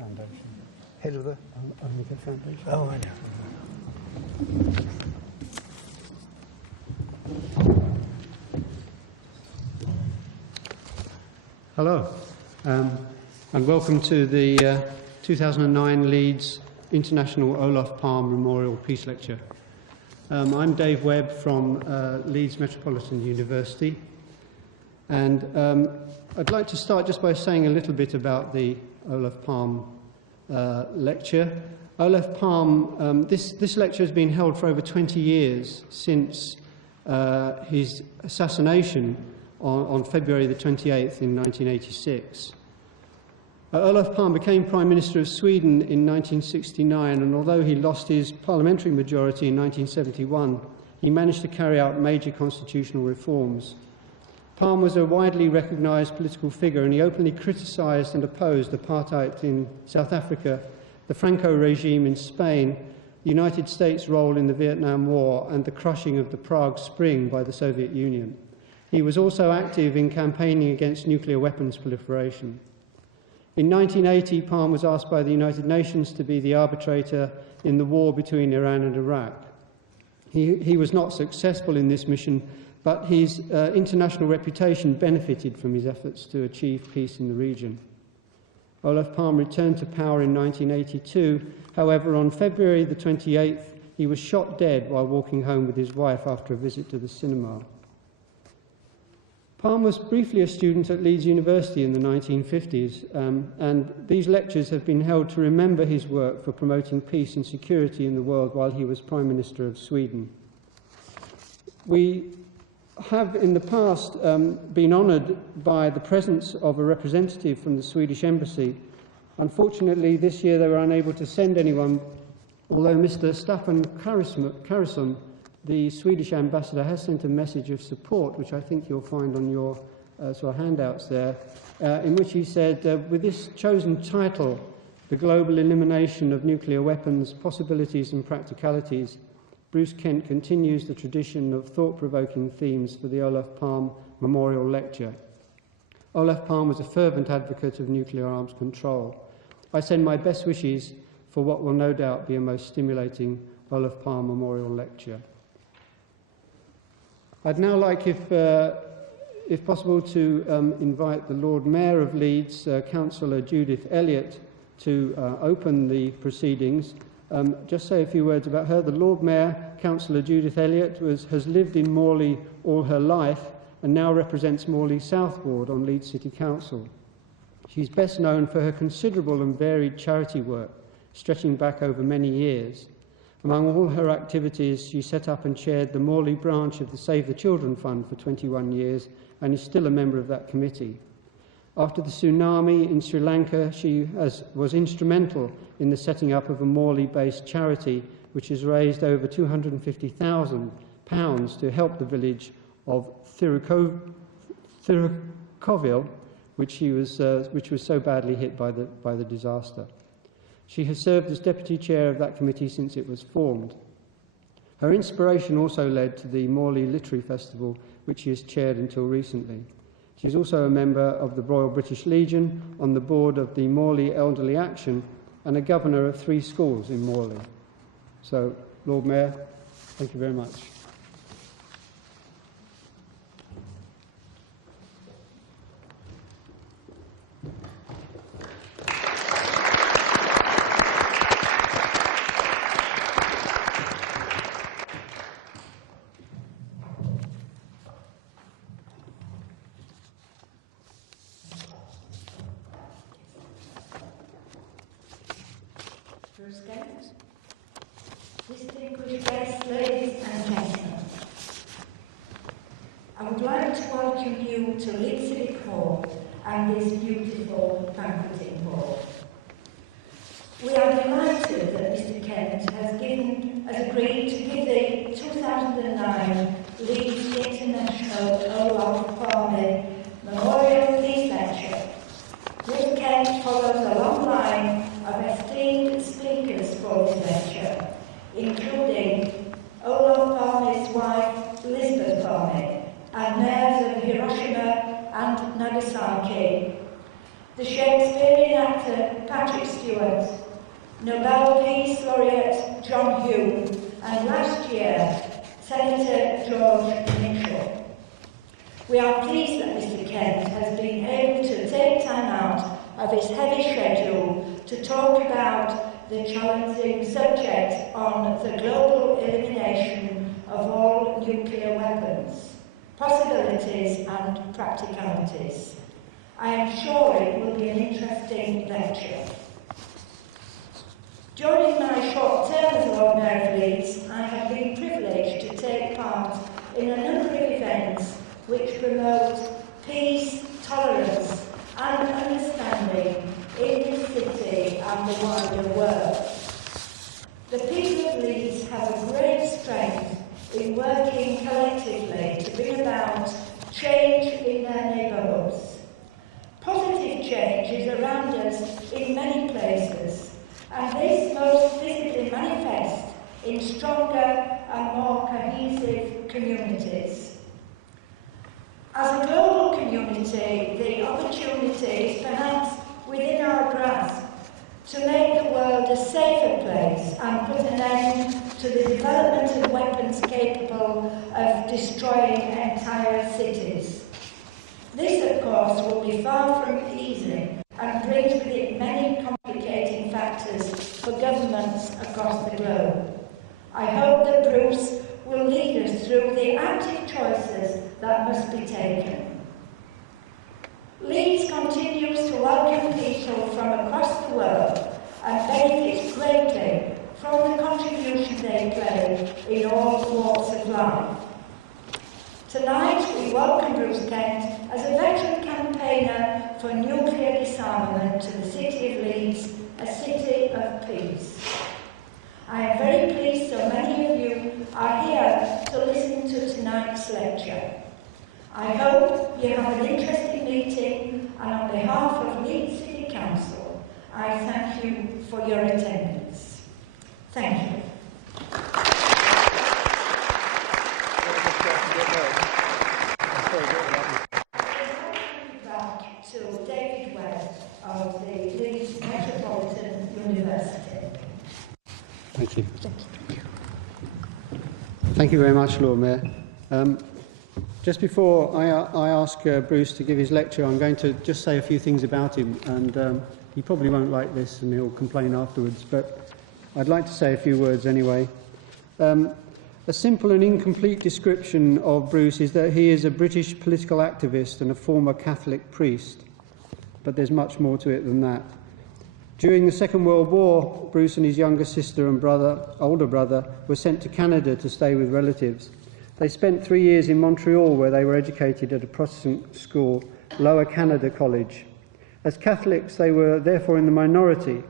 Foundation. Head of the Omega Foundation. Oh, I know. Hello, and welcome to the 2009 Leeds International Olof Palme Memorial Peace Lecture. I'm Dave Webb from Leeds Metropolitan University, and I'd like to start just by saying a little bit about the Olof Palme lecture. Olof Palme, this lecture has been held for over 20 years since his assassination on February the 28th in 1986. Olof Palme became Prime Minister of Sweden in 1969, and although he lost his parliamentary majority in 1971, he managed to carry out major constitutional reforms. Palme was a widely recognised political figure, and he openly criticised and opposed apartheid in South Africa, the Franco regime in Spain, the United States' role in the Vietnam War, and the crushing of the Prague Spring by the Soviet Union. He was also active in campaigning against nuclear weapons proliferation. In 1980, Palme was asked by the United Nations to be the arbitrator in the war between Iran and Iraq. He was not successful in this mission, but his international reputation benefited from his efforts to achieve peace in the region. Olof Palme returned to power in 1982. However, on February the 28th, he was shot dead while walking home with his wife after a visit to the cinema. Palme was briefly a student at Leeds University in the 1950s, and these lectures have been held to remember his work for promoting peace and security in the world while he was Prime Minister of Sweden. We have in the past been honoured by the presence of a representative from the Swedish Embassy. Unfortunately, this year they were unable to send anyone, although Mr. Staffan Karlsson, the Swedish ambassador, has sent a message of support, which I think you'll find on your sort of handouts there, in which he said, with this chosen title, The Global Elimination of Nuclear Weapons, Possibilities and Practicalities, Bruce Kent continues the tradition of thought-provoking themes for the Olof Palme Memorial Lecture. Olof Palme was a fervent advocate of nuclear arms control. I send my best wishes for what will no doubt be a most stimulating Olof Palme Memorial Lecture. I'd now like, if possible, to invite the Lord Mayor of Leeds, Councillor Judith Elliott, to open the proceedings. Just say a few words about her. The Lord Mayor, Councillor Judith Elliott, has lived in Morley all her life and now represents Morley South Ward on Leeds City Council. She's best known for her considerable and varied charity work, stretching back over many years. Among all her activities, she set up and chaired the Morley branch of the Save the Children Fund for 21 years and is still a member of that committee. After the tsunami in Sri Lanka, she was instrumental in the setting up of a Morley-based charity which has raised over £250,000 to help the village of Thirucovil, which was so badly hit by the disaster. She has served as Deputy Chair of that committee since it was formed. Her inspiration also led to the Morley Literary Festival, which she has chaired until recently. She is also a member of the Royal British Legion, on the board of the Morley Elderly Action, and a governor of 3 schools in Morley. So, Lord Mayor, thank you very much. Distinguished guests, ladies and gentlemen, I would like to welcome you to Leeds City Hall and this beautiful banqueting hall. We are delighted that Mr. Kent has agreed to give the 2009 Leeds International Olof Palme Memorial Peace Lecture. Mr. Kent follows a long line of esteemed speakers for this lecture, including Olof Palme's wife, Lisbeth Palme, and mayors of Hiroshima and Nagasaki, the Shakespearean actor Patrick Stewart, Nobel Peace Laureate John Hume, and last year, Senator George Mitchell. We are pleased that Mr. Kent has been able to take time out of his heavy schedule to talk about the challenging subject on the global elimination of all nuclear weapons, possibilities and practicalities. I am sure it will be an interesting lecture. During my short term as Lord Mayor of Leeds, I have been privileged to take part in a number of events which promote peace, tolerance and understanding in the city and the wider world. The people of Leeds have a great strength in working collectively to bring about change in their neighbourhoods. Positive change is around us in many places, and this most visibly manifests in stronger and more cohesive communities. As a global community, the opportunity is perhaps within our grasp to make the world a safer place and put an end to the development of weapons capable of destroying entire cities. This, of course, will be far from easy and brings with it many complicating factors for governments across the globe. I hope that Bruce will lead us through the active choices that must be taken. Leeds continues to welcome people from across the world and benefits greatly from the contribution they play in all walks of life. Tonight we welcome Bruce Kent as a veteran campaigner for nuclear disarmament to the City of Leeds, a city of peace. I am very pleased so many of you are here to listen to tonight's lecture. I hope you have an interesting meeting, and on behalf of Leeds City Council, I thank you for your attendance. Thank you. Back to David Webb of the Leeds Metropolitan University. Thank you. Thank you very much, Lord Mayor. Just before I ask Bruce to give his lecture, I'm going to just say a few things about him, and he probably won't like this and he'll complain afterwards, but I'd like to say a few words anyway. A simple and incomplete description of Bruce is that he is a British political activist and a former Catholic priest, but there's much more to it than that. During the Second World War, Bruce and his younger sister and older brother, were sent to Canada to stay with relatives. They spent 3 years in Montreal, where they were educated at a Protestant school, Lower Canada College. As Catholics, they were therefore in the minority,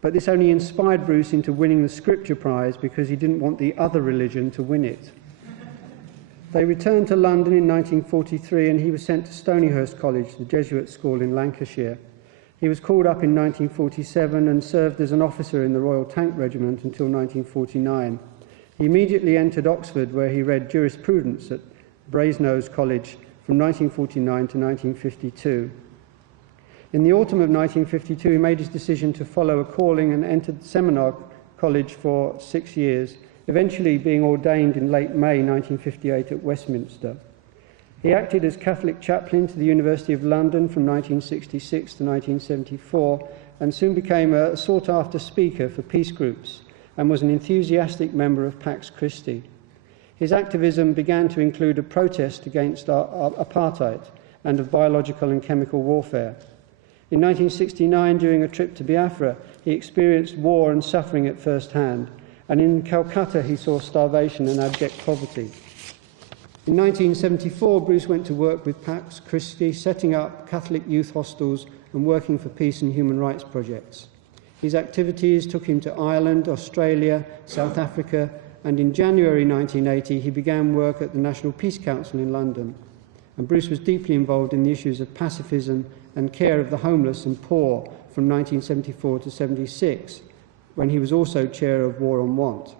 but this only inspired Bruce into winning the Scripture Prize because he didn't want the other religion to win it. They returned to London in 1943, and he was sent to Stonyhurst College, the Jesuit school in Lancashire. He was called up in 1947 and served as an officer in the Royal Tank Regiment until 1949. He immediately entered Oxford, where he read jurisprudence at Brasenose College from 1949 to 1952. In the autumn of 1952, he made his decision to follow a calling and entered Seminar College for 6 years, eventually being ordained in late May 1958 at Westminster. He acted as Catholic chaplain to the University of London from 1966 to 1974 and soon became a sought-after speaker for peace groups and was an enthusiastic member of Pax Christi. His activism began to include a protest against apartheid and of biological and chemical warfare. In 1969, during a trip to Biafra, he experienced war and suffering at first hand, and in Calcutta he saw starvation and abject poverty. In 1974, Bruce went to work with Pax Christi, setting up Catholic youth hostels and working for peace and human rights projects. His activities took him to Ireland, Australia, South Africa, and in January 1980 he began work at the National Peace Council in London. And Bruce was deeply involved in the issues of pacifism and care of the homeless and poor from 1974 to 76, when he was also chair of War on Want.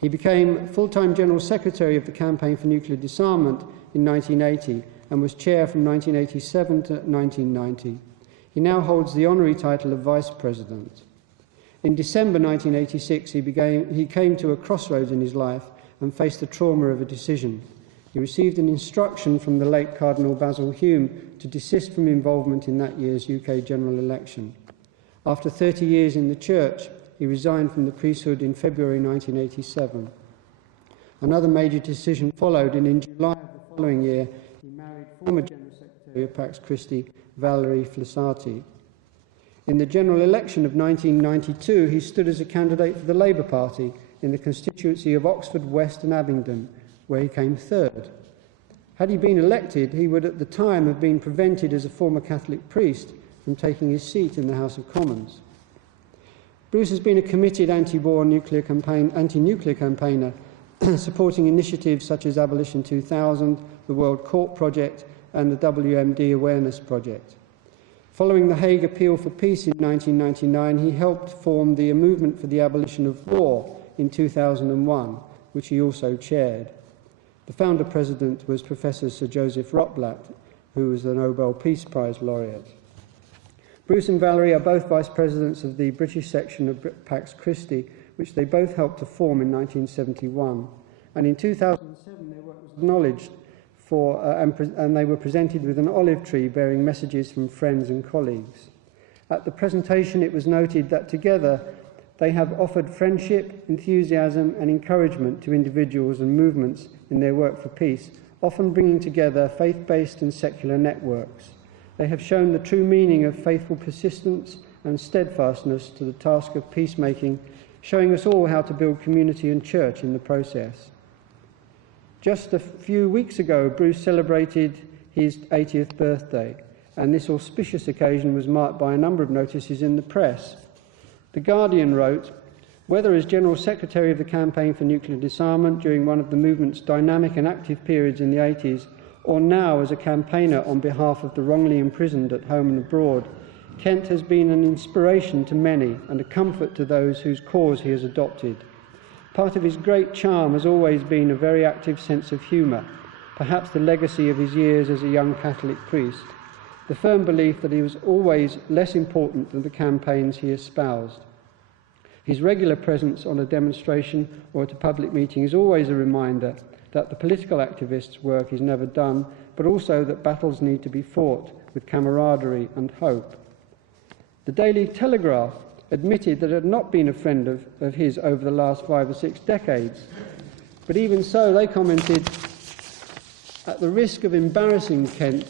He became full-time General Secretary of the Campaign for Nuclear Disarmament in 1980 and was chair from 1987 to 1990. He now holds the honorary title of Vice President. In December 1986, he came to a crossroads in his life and faced the trauma of a decision. He received an instruction from the late Cardinal Basil Hume to desist from involvement in that year's UK general election. After 30 years in the Church, he resigned from the priesthood in February 1987. Another major decision followed, and in July of the following year, he married former General Secretary of Pax Christi, Valerie Flessati. In the general election of 1992, he stood as a candidate for the Labour Party in the constituency of Oxford West and Abingdon, where he came third. Had he been elected, he would at the time have been prevented as a former Catholic priest from taking his seat in the House of Commons. Bruce has been a committed anti-war anti-nuclear campaigner, supporting initiatives such as Abolition 2000, the World Court Project and the WMD Awareness Project. Following the Hague Appeal for Peace in 1999, he helped form the Movement for the Abolition of War in 2001, which he also chaired. The founder president was Professor Sir Joseph Rotblat, who was the Nobel Peace Prize laureate. Bruce and Valerie are both vice presidents of the British section of Pax Christi, which they both helped to form in 1971. And in 2007, their work was acknowledged and they were presented with an olive tree bearing messages from friends and colleagues. At the presentation, it was noted that together they have offered friendship, enthusiasm and encouragement to individuals and movements in their work for peace, often bringing together faith-based and secular networks. They have shown the true meaning of faithful persistence and steadfastness to the task of peacemaking, showing us all how to build community and church in the process. Just a few weeks ago, Bruce celebrated his 80th birthday, and this auspicious occasion was marked by a number of notices in the press. The Guardian wrote, "Whether as General Secretary of the Campaign for Nuclear Disarmament during one of the movement's dynamic and active periods in the 80s, or now as a campaigner on behalf of the wrongly imprisoned at home and abroad, Kent has been an inspiration to many and a comfort to those whose cause he has adopted. Part of his great charm has always been a very active sense of humour, perhaps the legacy of his years as a young Catholic priest, the firm belief that he was always less important than the campaigns he espoused. His regular presence on a demonstration or at a public meeting is always a reminder that the political activist's work is never done, but also that battles need to be fought with camaraderie and hope." The Daily Telegraph admitted that it had not been a friend of his over the last 5 or 6 decades. But even so, they commented, "At the risk of embarrassing Kent,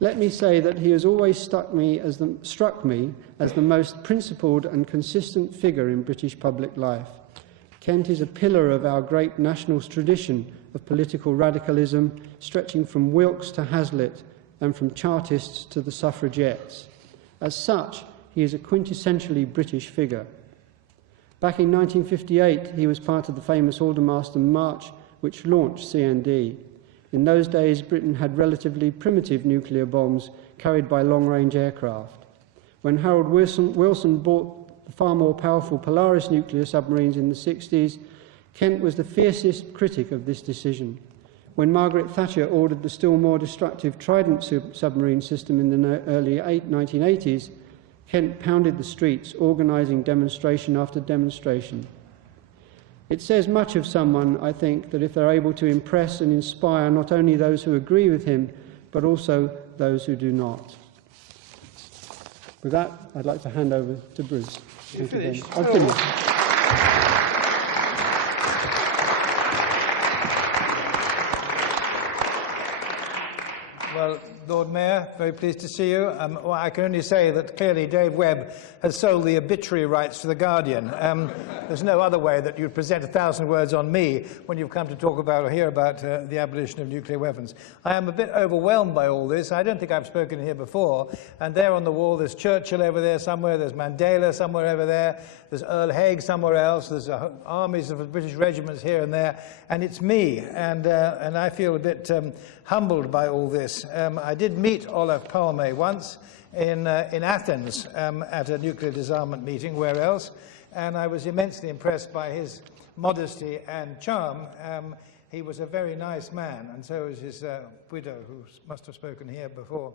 let me say that he has always struck me as the most principled and consistent figure in British public life. Kent is a pillar of our great nationalist tradition of political radicalism, stretching from Wilkes to Hazlitt and from Chartists to the suffragettes. As such, he is a quintessentially British figure. Back in 1958, he was part of the famous Aldermaston March, which launched CND. In those days, Britain had relatively primitive nuclear bombs carried by long-range aircraft. When Harold Wilson bought the far more powerful Polaris nuclear submarines in the 60s, Kent was the fiercest critic of this decision. When Margaret Thatcher ordered the still more destructive Trident submarine system in the early 1980s, Kent pounded the streets, organising demonstration after demonstration. It says much of someone, I think, that if they're able to impress and inspire not only those who agree with him, but also those who do not." With that, I'd like to hand over to Bruce. You're finished? I'm finished. Well, Lord Mayor, very pleased to see you. Well, I can only say that clearly Dave Webb has sold the obituary rights to The Guardian. There's no other way that you'd present 1,000 words on me when you've come to talk about or hear about the abolition of nuclear weapons. I am a bit overwhelmed by all this. I don't think I've spoken here before. And there on the wall, there's Churchill over there somewhere, there's Mandela somewhere over there, there's Earl Haig somewhere else, there's armies of British regiments here and there, and it's me. And I feel a bit humbled by all this. I did meet Olof Palme once in Athens at a nuclear disarmament meeting, where else, and I was immensely impressed by his modesty and charm. He was a very nice man, and so was his widow, who must have spoken here before.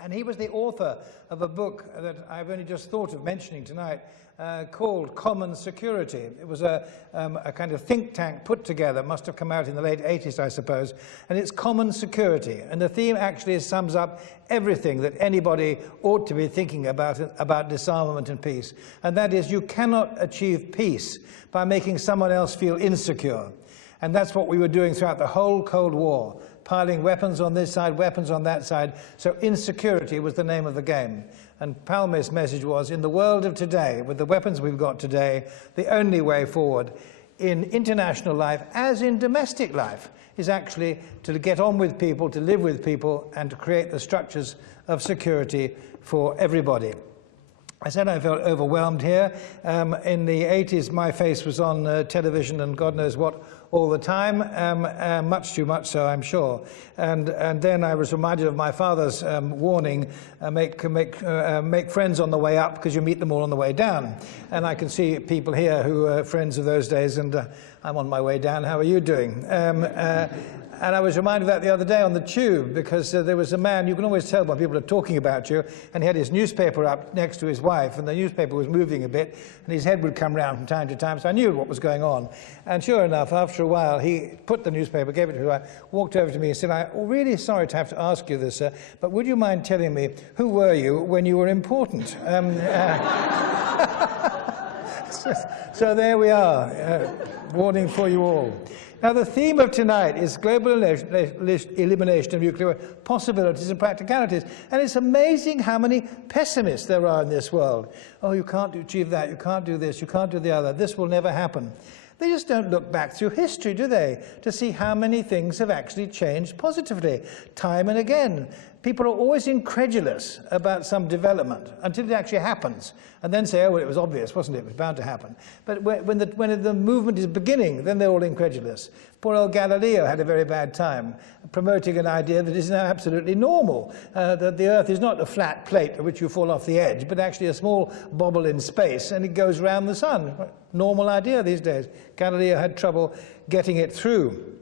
And he was the author of a book that I've only just thought of mentioning tonight, called Common Security. It was a kind of think tank put together, must have come out in the late 80s, I suppose, and it's Common Security. And the theme actually sums up everything that anybody ought to be thinking about disarmament and peace. And that is, you cannot achieve peace by making someone else feel insecure. And that's what we were doing throughout the whole Cold War, piling weapons on this side, weapons on that side. So insecurity was the name of the game. And Palme's message was, in the world of today, with the weapons we've got today, the only way forward in international life, as in domestic life, is actually to get on with people, to live with people, and to create the structures of security for everybody. I said I felt overwhelmed here. In the 80s, my face was on television and God knows what all the time, much too much so, I'm sure. And then I was reminded of my father's warning, make friends on the way up because you meet them all on the way down. And I can see people here who are friends of those days, and I'm on my way down. How are you doing? And I was reminded of that the other day on the tube, because there was a man, you can always tell when people are talking about you, and he had his newspaper up next to his wife, and the newspaper was moving a bit, and his head would come round from time to time, so I knew what was going on. And sure enough, after a while, he put the newspaper, gave it to his wife, walked over to me and said, I'm really sorry to have to ask you this, sir, but would you mind telling me, who were you when you were important? So there we are, warning for you all. Now, the theme of tonight is global elimination of nuclear possibilities and practicalities. And it's amazing how many pessimists there are in this world. Oh, you can't achieve that, you can't do this, you can't do the other, this will never happen. They just don't look back through history, do they, to see how many things have actually changed positively, time and again. People are always incredulous about some development until it actually happens, and then say, oh, well, it was obvious, wasn't it? It was bound to happen. But when the movement is beginning, then they're all incredulous. Poor old Galileo had a very bad time promoting an idea that is now absolutely normal, that the Earth is not a flat plate at which you fall off the edge, but actually a small bobble in space, and it goes around the sun. Normal idea these days. Galileo had trouble getting it through.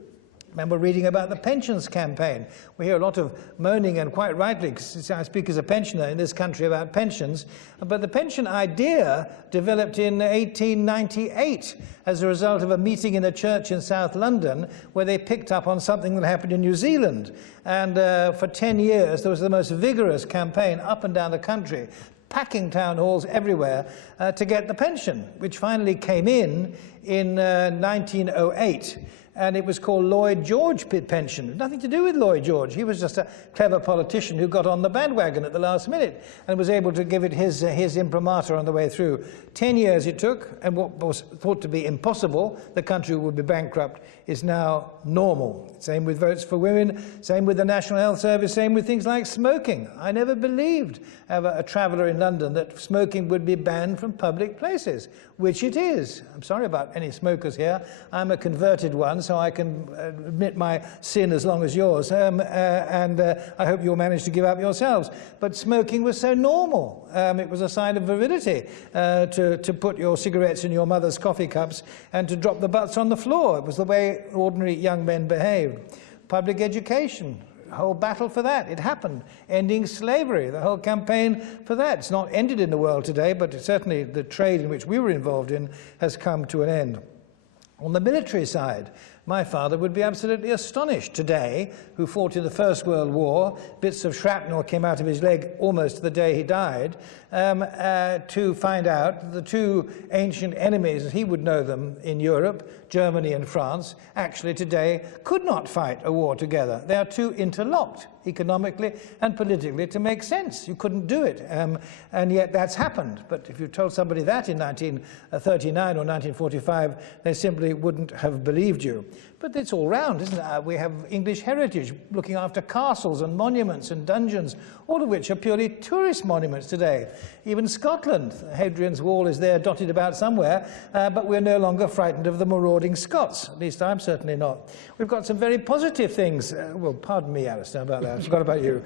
Remember reading about the pensions campaign. We hear a lot of moaning, and quite rightly, because I speak as a pensioner in this country about pensions, but the pension idea developed in 1898 as a result of a meeting in a church in South London where they picked up on something that happened in New Zealand. And for 10 years, there was the most vigorous campaign up and down the country, packing town halls everywhere to get the pension, which finally came in 1908. And it was called Lloyd George pension. Nothing to do with Lloyd George. He was just a clever politician who got on the bandwagon at the last minute and was able to give it his imprimatur on the way through. 10 years it took, and what was thought to be impossible, the country would be bankrupt, is now normal. Same with votes for women, same with the National Health Service, same with things like smoking. I never believed, ever a traveller in London, that smoking would be banned from public places, which it is. I'm sorry about any smokers here. I'm a converted one, so I can admit my sin as long as yours, and I hope you'll manage to give up yourselves. But smoking was so normal. It was a sign of virility to put your cigarettes in your mother's coffee cups and to drop the butts on the floor. It was the way ordinary young men behaved. Public education, a whole battle for that. It happened. Ending slavery, the whole campaign for that. It's not ended in the world today, but certainly the trade in which we were involved in has come to an end. On the military side, my father would be absolutely astonished today, who fought in the First World War, bits of shrapnel came out of his leg almost the day he died, to find out the two ancient enemies, as he would know them in Europe, Germany and France, actually today could not fight a war together. They are too interlocked economically and politically to make sense. You couldn't do it, and yet that's happened. But if you told somebody that in 1939 or 1945, they simply wouldn't have believed you. But it's all round, isn't it? We have English heritage, looking after castles and monuments and dungeons, all of which are purely tourist monuments today. Even Scotland, Hadrian's Wall is there dotted about somewhere, but we're no longer frightened of the marauding Scots. At least I'm certainly not. We've got some very positive things. Well, pardon me, Alistair, about that. I forgot about you.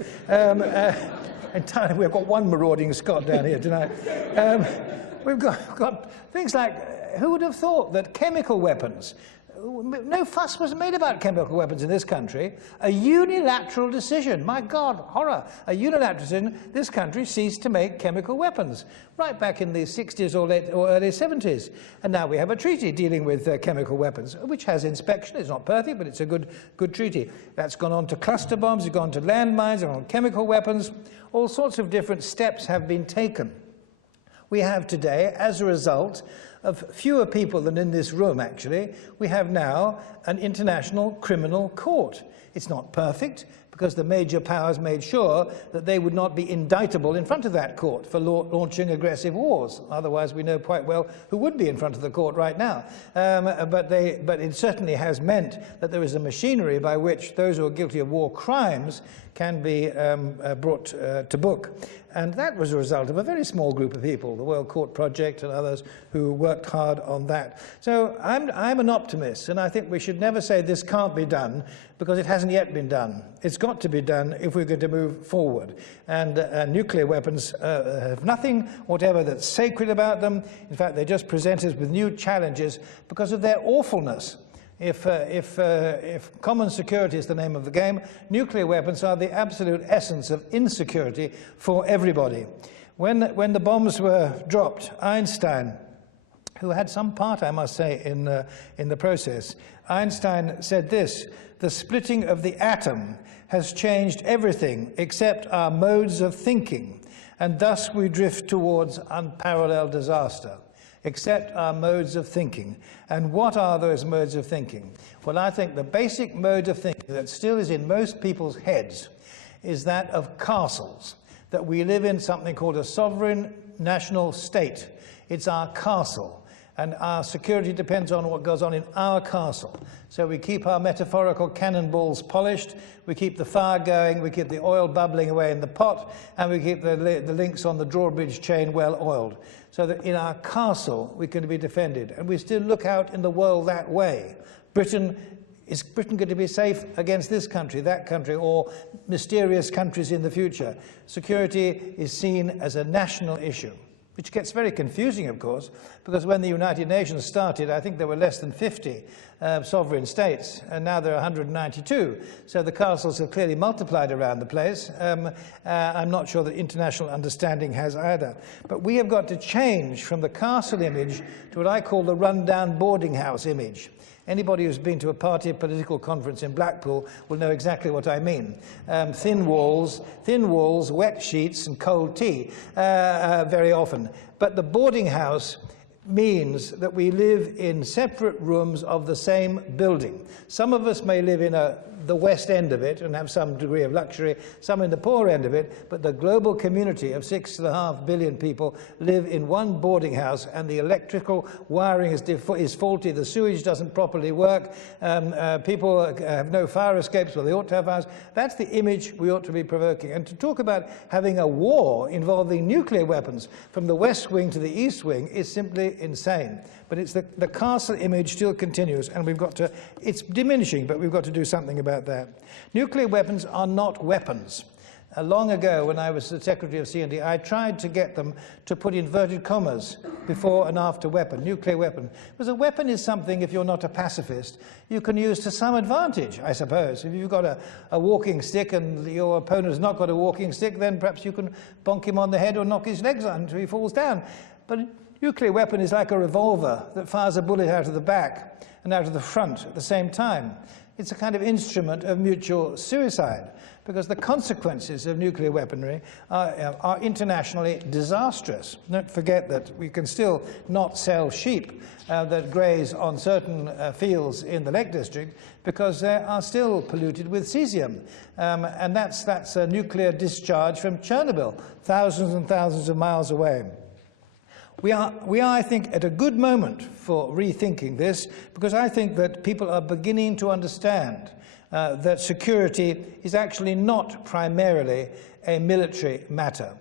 Entirely, we've got one marauding Scot down here tonight. We've got things like, who would have thought that chemical weapons no fuss was made about chemical weapons in this country. A unilateral decision, my God, horror, a unilateral decision, this country ceased to make chemical weapons, right back in the 60s or early 70s. And now we have a treaty dealing with chemical weapons, which has inspection. It's not perfect, but it's a good treaty. That's gone on to cluster bombs, it's gone to landmines, it's gone on chemical weapons. All sorts of different steps have been taken. We have today, as a result of fewer people than in this room, actually, we have now an international criminal court. It's not perfect, because the major powers made sure that they would not be indictable in front of that court for launching aggressive wars. Otherwise, we know quite well who would be in front of the court right now. But it certainly has meant that there is a machinery by which those who are guilty of war crimes can be brought to book. And that was a result of a very small group of people, the World Court Project and others who worked hard on that. So I'm an optimist, and I think we should never say this can't be done, because it hasn't yet been done. It's got to be done if we're going to move forward. And nuclear weapons have nothing whatever that's sacred about them. In fact, they just present us with new challenges because of their awfulness. If common security is the name of the game, nuclear weapons are the absolute essence of insecurity for everybody. When the bombs were dropped, Einstein, who had some part, I must say, in the process, Einstein said this: "The splitting of the atom has changed everything except our modes of thinking, and thus we drift towards unparalleled disaster." Except our modes of thinking. And what are those modes of thinking? Well, I think the basic mode of thinking that still is in most people's heads is that of castles, that we live in something called a sovereign national state. It's our castle, and our security depends on what goes on in our castle. So we keep our metaphorical cannonballs polished, we keep the fire going, we keep the oil bubbling away in the pot, and we keep the links on the drawbridge chain well oiled, so that in our castle we can be defended. And we still look out in the world that way. Is Britain going to be safe against this country, that country, or mysterious countries in the future? Security is seen as a national issue, which gets very confusing, of course, because when the United Nations started, I think there were less than 50 sovereign states, and now there are 192. So the castles have clearly multiplied around the place. I'm not sure that international understanding has either. But we have got to change from the castle image to what I call the run-down boarding house image. Anybody who's been to a party political conference in Blackpool will know exactly what I mean. Thin walls, wet sheets, and cold tea very often. But the boarding house means that we live in separate rooms of the same building. Some of us may live in the west end of it and have some degree of luxury, some in the poor end of it, but the global community of 6.5 billion people live in one boarding house, and the electrical wiring is faulty, the sewage doesn't properly work, people have no fire escapes where they ought to have fires. That's the image we ought to be provoking. And to talk about having a war involving nuclear weapons from the west wing to the east wing is simply insane. But it's the castle image still continues, and we've got to, it's diminishing, but we've got to do something about that. Nuclear weapons are not weapons. Long ago, when I was the Secretary of C&D, I tried to get them to put inverted commas before and after weapon, nuclear weapon. Because a weapon is something, if you're not a pacifist, you can use to some advantage, I suppose. If you've got a walking stick and your opponent has not got a walking stick, then perhaps you can bonk him on the head or knock his legs out until he falls down. But nuclear weapon is like a revolver that fires a bullet out of the back and out of the front at the same time. It's a kind of instrument of mutual suicide, because the consequences of nuclear weaponry are internationally disastrous. Don't forget that we can still not sell sheep that graze on certain fields in the Lake District because they are still polluted with cesium. And that's a nuclear discharge from Chernobyl, thousands and thousands of miles away. We are, I think, at a good moment for rethinking this, because I think that people are beginning to understand that security is actually not primarily a military matter.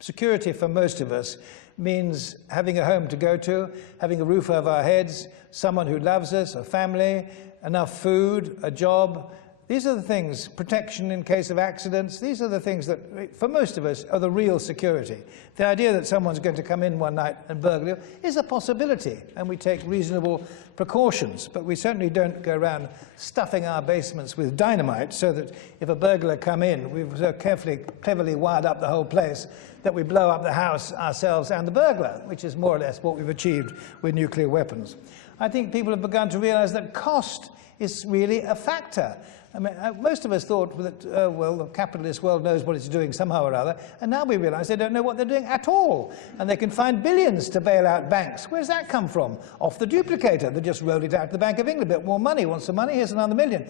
Security for most of us means having a home to go to, having a roof over our heads, someone who loves us, a family, enough food, a job, These are the things, protection in case of accidents, these are the things that, for most of us, are the real security. The idea that someone's going to come in one night and burgle you is a possibility, and we take reasonable precautions, but we certainly don't go around stuffing our basements with dynamite so that if a burglar come in, we've so cleverly wired up the whole place that we blow up the house ourselves and the burglar, which is more or less what we've achieved with nuclear weapons. I think people have begun to realize that cost is really a factor. I mean, most of us thought that, well, the capitalist world knows what it's doing somehow or other, and now we realize they don't know what they're doing at all. And they can find billions to bail out banks. Where's that come from? Off the duplicator. They just rolled it out to the Bank of England. A bit more money. Want some money? Here's another million.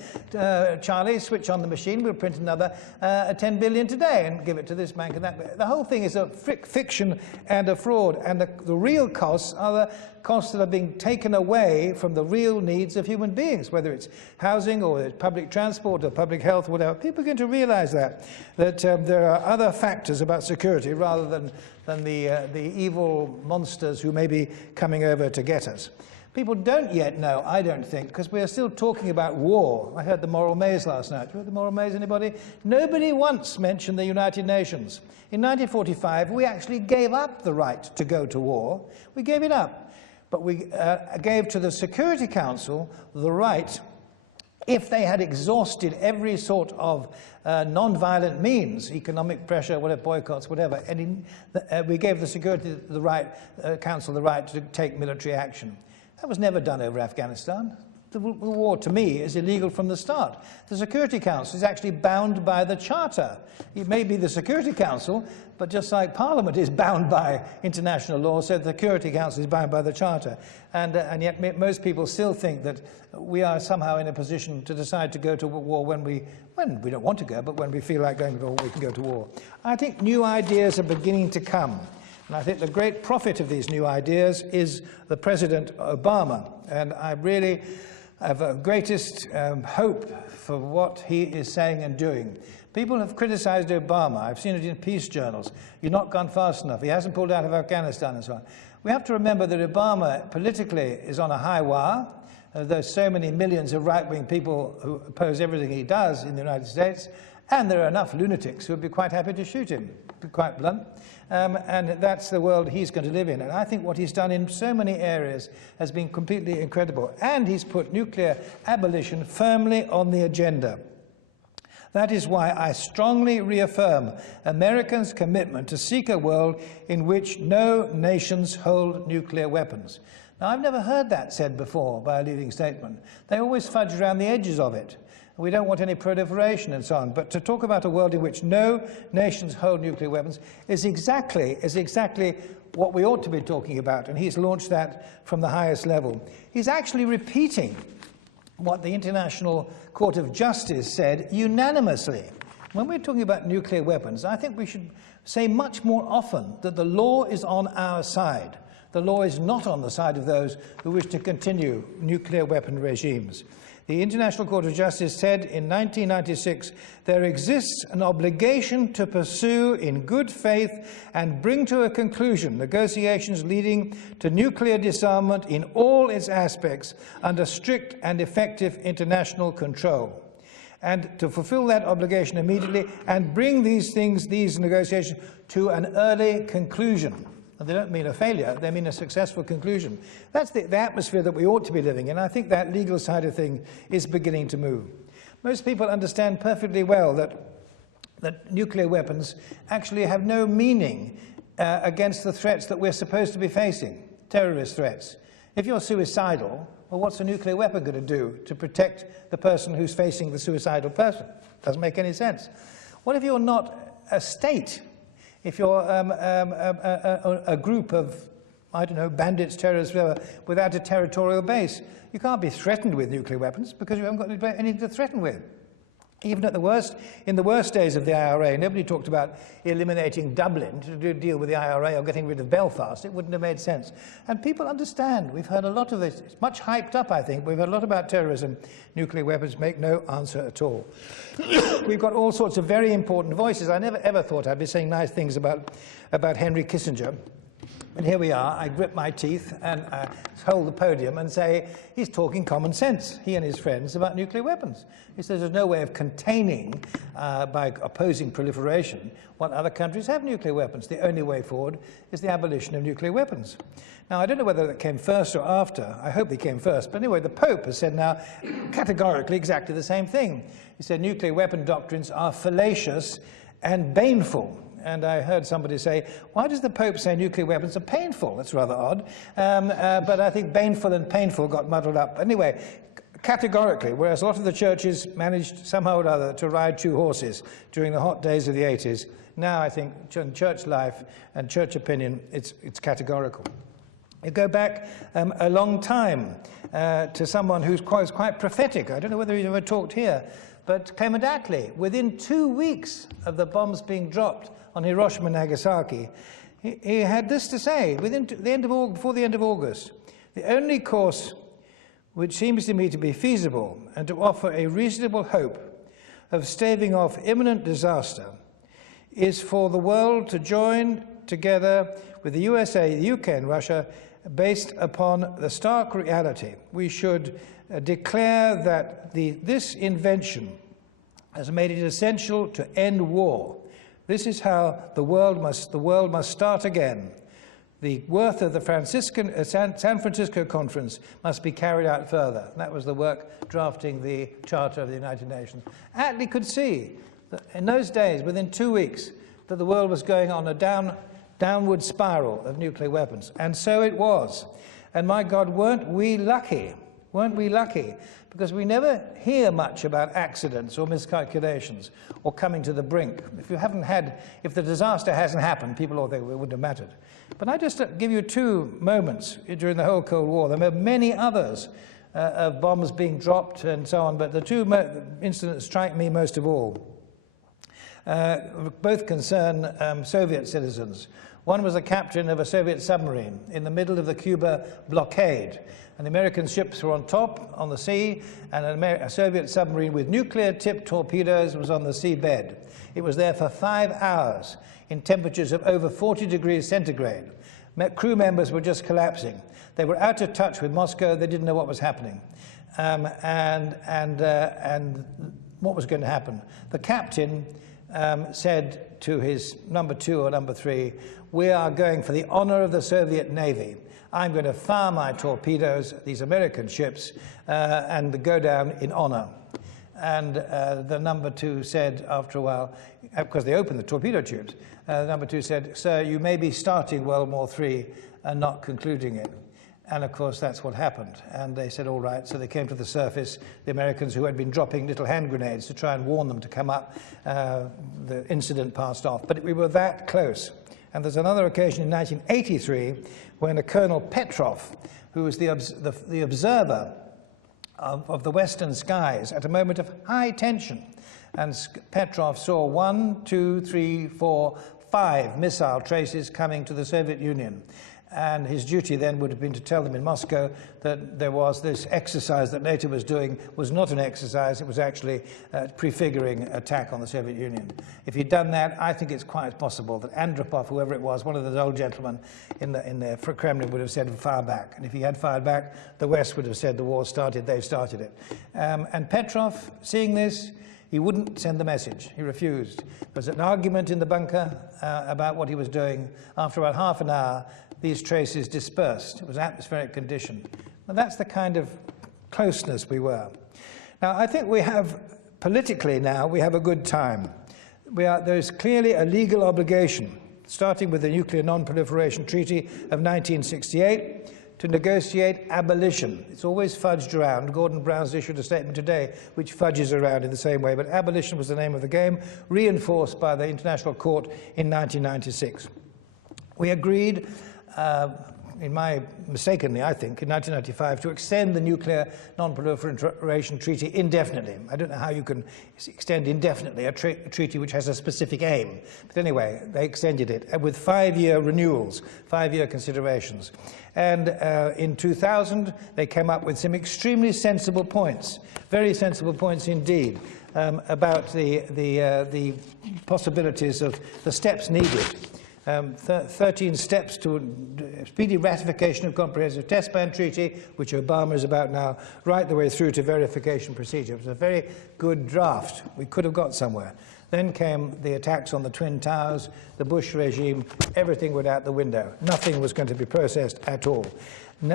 Charlie, switch on the machine. We'll print another 10 billion today and give it to this bank and that. The whole thing is a fiction and a fraud. And the real costs are the costs that are being taken away from the real needs of human beings, whether it's housing or it's public transport or public health, whatever. People are going to realize that there are other factors about security rather than the evil monsters who may be coming over to get us. People don't yet know, I don't think, because we are still talking about war. I heard the Moral Maze last night. You heard the Moral Maze, anybody? Nobody once mentioned the United Nations. In 1945, we actually gave up the right to go to war. We gave it up. But we gave to the Security Council the right, if they had exhausted every sort of non-violent means, economic pressure, whatever, boycotts, whatever, and we gave the Security Council the right to take military action. That was never done over Afghanistan. The war, to me, is illegal from the start. The Security Council is actually bound by the Charter. It may be the Security Council, but just like Parliament is bound by international law, so the Security Council is bound by the Charter. And yet most people still think that we are somehow in a position to decide to go to war when we don't want to go, but when we feel like going to war, we can go to war. I think new ideas are beginning to come. And I think the great prophet of these new ideas is the President Obama. And I really have a greatest hope for what he is saying and doing. People have criticized Obama. I've seen it in peace journals. You've not gone fast enough. He hasn't pulled out of Afghanistan and so on. We have to remember that Obama politically is on a high wire. There's so many millions of right-wing people who oppose everything he does in the United States, and there are enough lunatics who would be quite happy to shoot him, to be quite blunt. And that's the world he's going to live in. And I think what he's done in so many areas has been completely incredible. And he's put nuclear abolition firmly on the agenda. That is why I strongly reaffirm Americans' commitment to seek a world in which no nations hold nuclear weapons. Now, I've never heard that said before by a leading statesman. They always fudge around the edges of it. We don't want any proliferation and so on. But to talk about a world in which no nations hold nuclear weapons is exactly what we ought to be talking about. And he's launched that from the highest level. He's actually repeating what the International Court of Justice said unanimously. When we're talking about nuclear weapons, I think we should say much more often that the law is on our side. The law is not on the side of those who wish to continue nuclear weapon regimes. The International Court of Justice said in 1996, there exists an obligation to pursue in good faith and bring to a conclusion negotiations leading to nuclear disarmament in all its aspects under strict and effective international control. And to fulfill that obligation immediately and bring these negotiations to an early conclusion. They don't mean a failure, they mean a successful conclusion. That's the atmosphere that we ought to be living in. I think that legal side of things is beginning to move. Most people understand perfectly well that nuclear weapons actually have no meaning against the threats that we're supposed to be facing, terrorist threats. If you're suicidal, well, what's a nuclear weapon going to do to protect the person who's facing the suicidal person? Doesn't make any sense. What if you're not a state? If you're a group of, I don't know, bandits, terrorists, whatever, without a territorial base, you can't be threatened with nuclear weapons because you haven't got anything to threaten with. Even at the worst, in the worst days of the IRA, nobody talked about eliminating Dublin to deal with the IRA or getting rid of Belfast. It wouldn't have made sense. And people understand. We've heard a lot of this. It's much hyped up, I think. We've heard a lot about terrorism. Nuclear weapons make no answer at all. We've got all sorts of very important voices. I never ever thought I'd be saying nice things about Henry Kissinger. And here we are, I grip my teeth and hold the podium and say, he's talking common sense, he and his friends, about nuclear weapons. He says there's no way of containing, by opposing proliferation, what other countries have nuclear weapons. The only way forward is the abolition of nuclear weapons. Now, I don't know whether that came first or after. I hope it came first. But anyway, the Pope has said now categorically exactly the same thing. He said nuclear weapon doctrines are fallacious and baneful. And I heard somebody say, why does the Pope say nuclear weapons are painful? That's rather odd. But I think baneful and painful got muddled up. Anyway, categorically, whereas a lot of the churches managed somehow or other to ride two horses during the hot days of the 80s, now I think in church life and church opinion, it's categorical. You go back a long time to someone who's quite prophetic. I don't know whether he's ever talked here, but Clement Attlee, within 2 weeks of the bombs being dropped on Hiroshima and Nagasaki, he had this to say, before the end of August: the only course which seems to me to be feasible and to offer a reasonable hope of staving off imminent disaster is for the world to join together with the USA, the UK and Russia, based upon the stark reality. We should declare that this invention has made it essential to end war. This is how the world must start again. The worth of the San Francisco Conference must be carried out further. That was the work drafting the Charter of the United Nations. Attlee could see that in those days, within 2 weeks, that the world was going on a downward spiral of nuclear weapons. And so it was. And my God, weren't we lucky? Weren't we lucky? Because we never hear much about accidents or miscalculations or coming to the brink. If the disaster hasn't happened, people all think it wouldn't have mattered. But I just give you 2 moments during the whole Cold War. There were many others of bombs being dropped and so on, but the 2 incidents strike me most of all. Both concern Soviet citizens. One was a captain of a Soviet submarine in the middle of the Cuba blockade. And the American ships were on top, on the sea, and a Soviet submarine with nuclear-tipped torpedoes was on the seabed. It was there for 5 hours in temperatures of over 40 degrees centigrade. Crew members were just collapsing. They were out of touch with Moscow. They didn't know what was happening. And what was going to happen. The captain said to his number 2 or number 3, "We are going for the honor of the Soviet Navy. I'm going to fire my torpedoes at these American ships and go down in honor." And the number 2 said after a while, because they opened the torpedo tubes, number 2 said, "Sir, you may be starting World War III and not concluding it." And of course, that's what happened. And they said, all right. So they came to the surface, the Americans who had been dropping little hand grenades to try and warn them to come up. The incident passed off. But we were that close. And there's another occasion in 1983 when a Colonel Petrov, who was the observer of the western skies at a moment of high tension, and Petrov saw 1, 2, 3, 4, 5 missile traces coming to the Soviet Union. And his duty then would have been to tell them in Moscow that there was this exercise that NATO was doing was not an exercise, it was actually prefiguring attack on the Soviet Union. If he'd done that, I think it's quite possible that Andropov, whoever it was, one of those old gentlemen in the Kremlin, would have said, fire back. And if he had fired back, the West would have said the war started, they've started it. And Petrov, seeing this, he wouldn't send the message. He refused. There was an argument in the bunker about what he was doing. After about half an hour, these traces dispersed. It was atmospheric condition. And that's the kind of closeness we were. Now, I think we have, politically now, we have a good time. There's clearly a legal obligation, starting with the Nuclear Non-Proliferation Treaty of 1968, to negotiate abolition. It's always fudged around. Gordon Brown's issued a statement today which fudges around in the same way, but abolition was the name of the game, reinforced by the International Court in 1996. We agreed, mistakenly, I think, in 1995, to extend the Nuclear Non-Proliferation Treaty indefinitely. I don't know how you can extend indefinitely a treaty which has a specific aim. But anyway, they extended it with 5-year renewals, 5-year considerations. And in 2000, they came up with some extremely sensible points, very sensible points indeed, about the possibilities of the steps needed. 13 steps to speedy ratification of Comprehensive Test Ban Treaty, which Obama is about now, right the way through to verification procedure. It was a very good draft. We could have got somewhere. Then came the attacks on the Twin Towers, the Bush regime, everything went out the window. Nothing was going to be processed at all.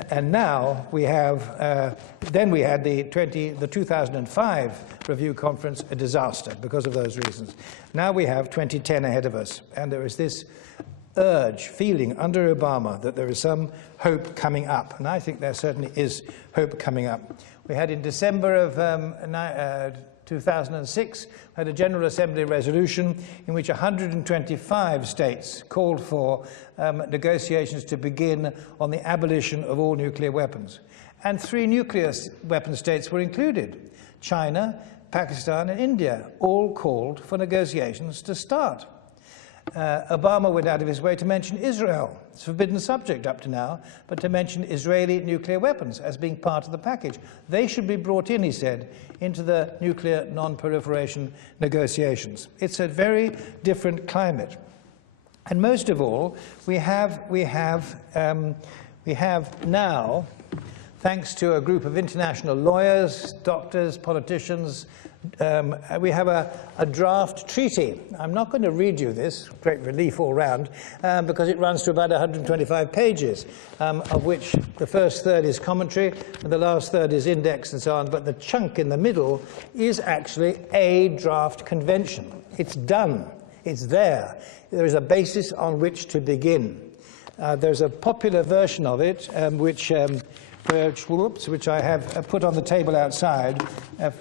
And now we have, then we had the 2005 review conference, a disaster because of those reasons. Now we have 2010 ahead of us, and there is this feeling under Obama that there is some hope coming up, and I think there certainly is hope coming up. We had in December of 2006, had a General Assembly resolution in which 125 states called for negotiations to begin on the abolition of all nuclear weapons. And 3 nuclear weapon states were included. China, Pakistan and India all called for negotiations to start. Obama went out of his way to mention Israel. It's a forbidden subject up to now, but to mention Israeli nuclear weapons as being part of the package. They should be brought in, he said, into the nuclear non-proliferation negotiations. It's a very different climate. And most of all, we have now, thanks to a group of international lawyers, doctors, politicians, we have a draft treaty. I'm not going to read you this, great relief all round, because it runs to about 125 pages, of which the first third is commentary and the last third is index and so on, but the chunk in the middle is actually a draft convention. It's done. It's there. There is a basis on which to begin. There's a popular version of it, which I have put on the table outside,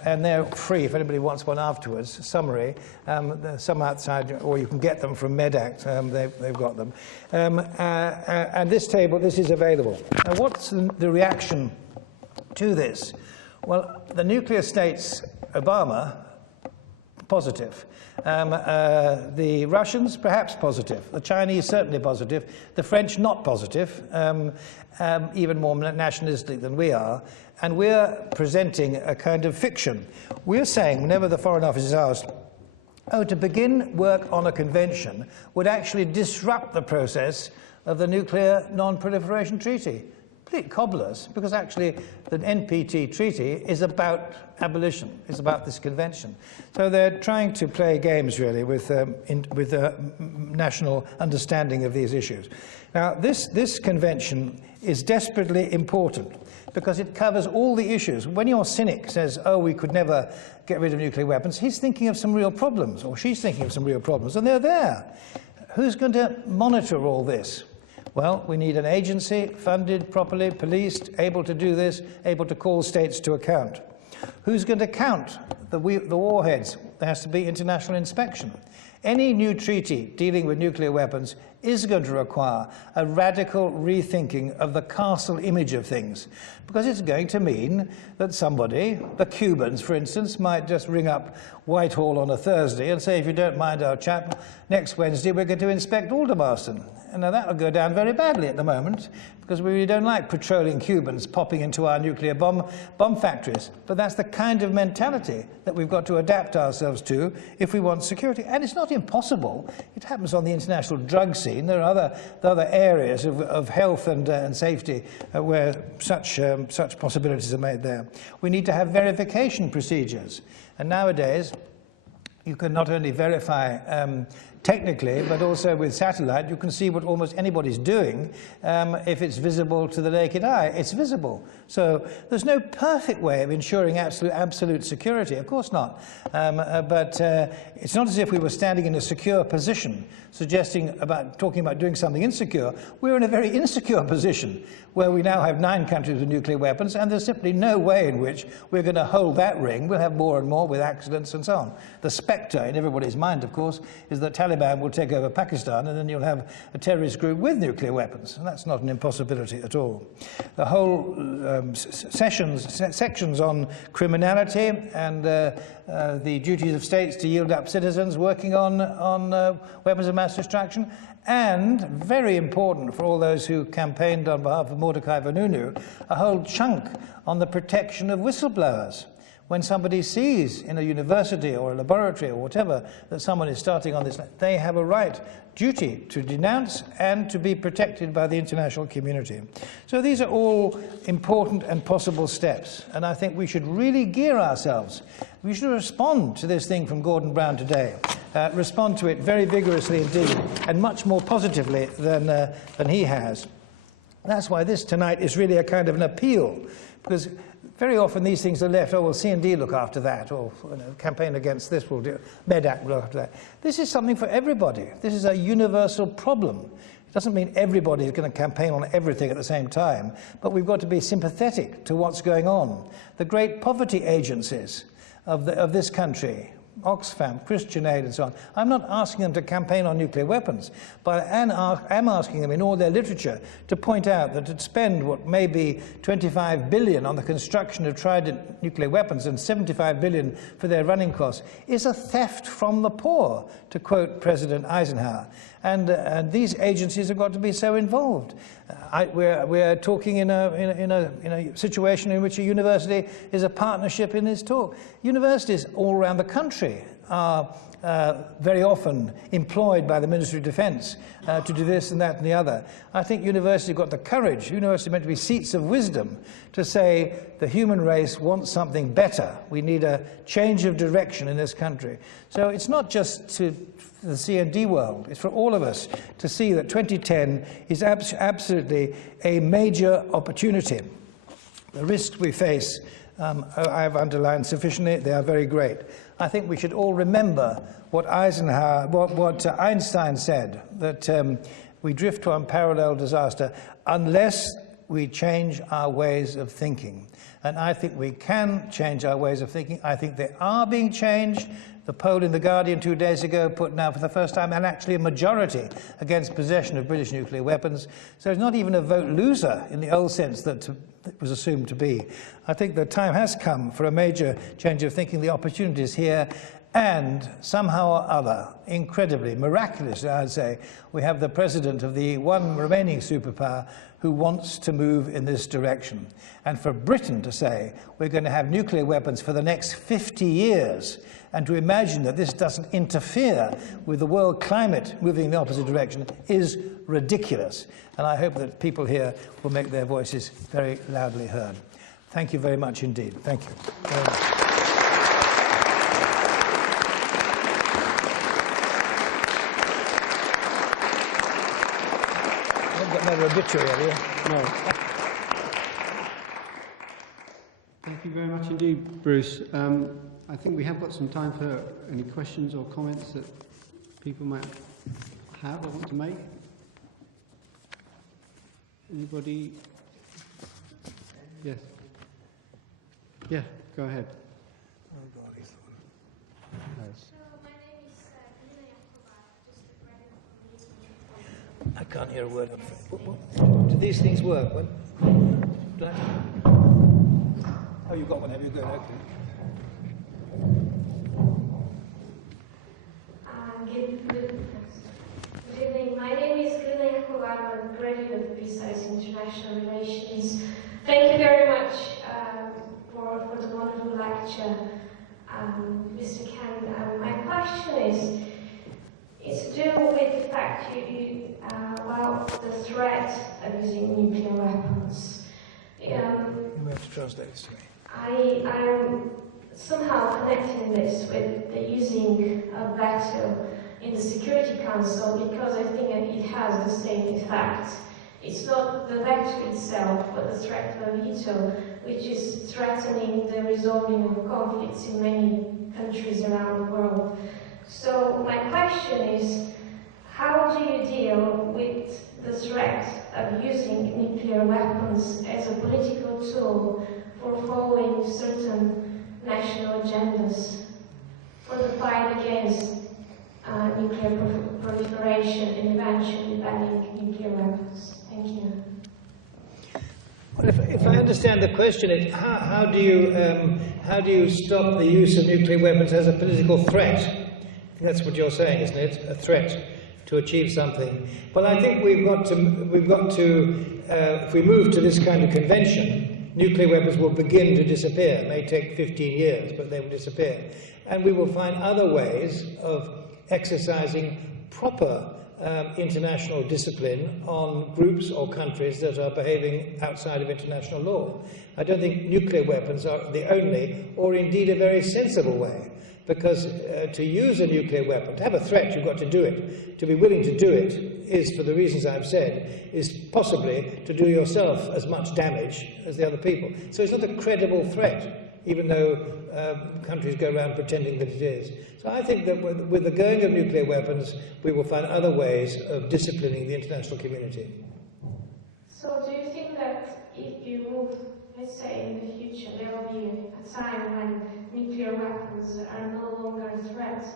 and they're free if anybody wants one afterwards, summary. There's some outside, or you can get them from MedAct, they've got them. And this table, this is available. Now, what's the reaction to this? Well, the nuclear states, Obama, positive. The Russians, perhaps positive. The Chinese, certainly positive. The French, not positive. Even more nationalistic than we are, and we're presenting a kind of fiction. We're saying, whenever the Foreign Office is asked, to begin work on a convention would actually disrupt the process of the Nuclear Non-Proliferation Treaty. Complete cobblers, because actually the NPT treaty is about abolition, it's about this convention. So they're trying to play games, really, with national understanding of these issues. Now, this convention is desperately important because it covers all the issues. When your cynic says, we could never get rid of nuclear weapons, he's thinking of some real problems, or she's thinking of some real problems, and they're there. Who's going to monitor all this? Well, we need an agency, funded properly, policed, able to do this, able to call states to account. Who's going to count the warheads? There has to be international inspection. Any new treaty dealing with nuclear weapons is going to require a radical rethinking of the castle image of things, because it's going to mean that somebody, the Cubans, for instance, might just ring up Whitehall on a Thursday and say, if you don't mind our chap, next Wednesday we're going to inspect Aldermaston. And now that will go down very badly at the moment, because we really don't like patrolling Cubans popping into our nuclear bomb factories. But that's the kind of mentality that we've got to adapt ourselves to if we want security. And it's not impossible. It happens on the international drug scene. There are other areas of health and safety where such possibilities are made there. We need to have verification procedures. And nowadays, you can not only verify technically, but also with satellite, you can see what almost anybody's doing. If it's visible to the naked eye, it's visible. So there's no perfect way of ensuring absolute security, of course not. But it's not as if we were standing in a secure position, talking about doing something insecure. We're in a very insecure position, where we now have 9 countries with nuclear weapons, and there's simply no way in which we're going to hold that ring. We'll have more and more with accidents and so on. The spectre in everybody's mind, of course, is that Taliban will take over Pakistan, and then you'll have a terrorist group with nuclear weapons, and that's not an impossibility at all. The whole sections on criminality and the duties of states to yield up citizens working on weapons of mass destruction, and, very important for all those who campaigned on behalf of Mordecai Vanunu, a whole chunk on the protection of whistleblowers. when somebody sees in a university or a laboratory or whatever that someone is starting on this, they have a right, duty to denounce and to be protected by the international community. So these are all important and possible steps, and I think we should really gear ourselves. We should respond to this thing from Gordon Brown today, respond to it very vigorously indeed, and much more positively than he has. That's why this tonight is really a kind of an appeal, because very often these things are left, oh, well, C&D look after that, or campaign against this will do, MedAct will look after that. This is something for everybody. This is a universal problem. It doesn't mean everybody is going to campaign on everything at the same time, but we've got to be sympathetic to what's going on. The great poverty agencies of this country, Oxfam, Christian Aid and so on, I'm not asking them to campaign on nuclear weapons, but I am asking them in all their literature to point out that to spend what may be 25 billion on the construction of trident nuclear weapons and 75 billion for their running costs is a theft from the poor, to quote President Eisenhower. And these agencies have got to be so involved. We're talking in a situation in which a university is a partnership in this talk. Universities all around the country are very often employed by the Ministry of Defence to do this and that and the other. I think universities have got the courage, universities are meant to be seats of wisdom, to say the human race wants something better. We need a change of direction in this country. So it's not just to the C&D world, it's for all of us to see that 2010 is absolutely a major opportunity. The risks we face, I've underlined sufficiently, they are very great. I think we should all remember what Einstein said, that we drift to unparalleled disaster unless we change our ways of thinking. And I think we can change our ways of thinking. I think they are being changed. The poll in The Guardian 2 days ago put now for the first time, and actually a majority, against possession of British nuclear weapons. So it's not even a vote loser in the old sense that it was assumed to be. I think the time has come for a major change of thinking. The opportunity is here, and somehow or other, incredibly, miraculously, I'd say, we have the president of the one remaining superpower who wants to move in this direction. And for Britain to say we're going to have nuclear weapons for the next 50 years, and to imagine that this doesn't interfere with the world climate moving in the opposite direction is ridiculous. And I hope that people here will make their voices very loudly heard. Thank you very much indeed. Thank you very much. I haven't got another obituary, have you? No. Thank you very much indeed, Bruce. I think we have got some time for any questions or comments that people might have or want to make. Anybody? Yes. Yeah, go ahead. I can't hear a word. Do these things work? Oh, you've got one, have you? Good, okay. Good evening. My name is Gillian Kovar. I'm a graduate of BSIS International Relations. Thank you very much for the wonderful lecture, Mr. Ken. My question is to do with the fact about the threat of using nuclear weapons. You have to translate this to me. I'm somehow connecting this with the using of veto in the Security Council, because I think it has the same effect. It's not the veto itself, but the threat of veto, which is threatening the resolving of conflicts in many countries around the world. So my question is, how do you deal with the threat of using nuclear weapons as a political tool for following certain national agendas for the fight against nuclear proliferation and eventually banning nuclear weapons? Thank you. Well, if I understand the question, it's how do you stop the use of nuclear weapons as a political threat? I think that's what you're saying, isn't it? A threat to achieve something. Well, I think we've got to if we move to this kind of convention, nuclear weapons will begin to disappear. It may take 15 years, but they will disappear. And we will find other ways of exercising proper international discipline on groups or countries that are behaving outside of international law. I don't think nuclear weapons are the only, or indeed a very sensible way, because to use a nuclear weapon, to have a threat, you've got to do it. To be willing to do it is, for the reasons I've said, is possibly to do yourself as much damage as the other people. So it's not a credible threat, even though countries go around pretending that it is. So I think that with the going of nuclear weapons, we will find other ways of disciplining the international community. So do you think that if you move, let's say in the future, there will be a time when nuclear weapons are no longer a threat,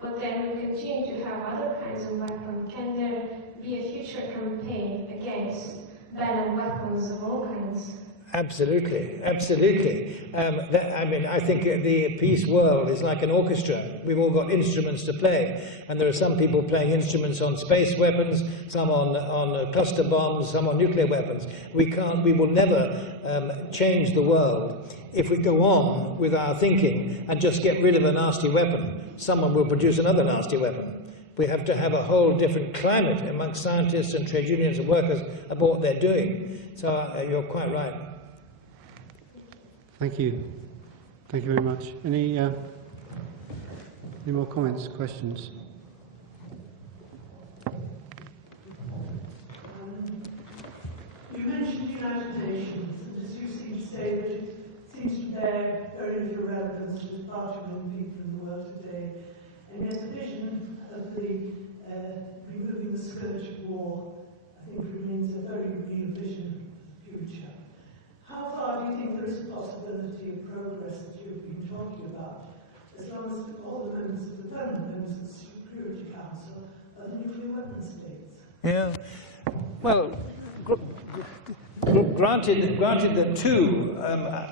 but then we continue to have other kinds of weapons? Can there be a future campaign against ban of weapons of all kinds? Absolutely, absolutely. I mean, I think the peace world is like an orchestra. We've all got instruments to play, and there are some people playing instruments on space weapons, some on cluster bombs, some on nuclear weapons. We will never change the world if we go on with our thinking and just get rid of a nasty weapon. Someone will produce another nasty weapon. We have to have a whole different climate amongst scientists and trade unions and workers about what they're doing. So you're quite right. Thank you. Thank you very much. Any more comments, questions? You mentioned the United Nations, and as you seem to say, that it seems to bear very little relevance to the part of young people in the world today. And yet the vision of the removing the scourge of war, I think, remains a very real vision for the future. How far do you think there is a possibility of progress that you've been talking about, as long as all the members of the permanent members of the Security Council are the nuclear weapon states? Yeah. Well, granted that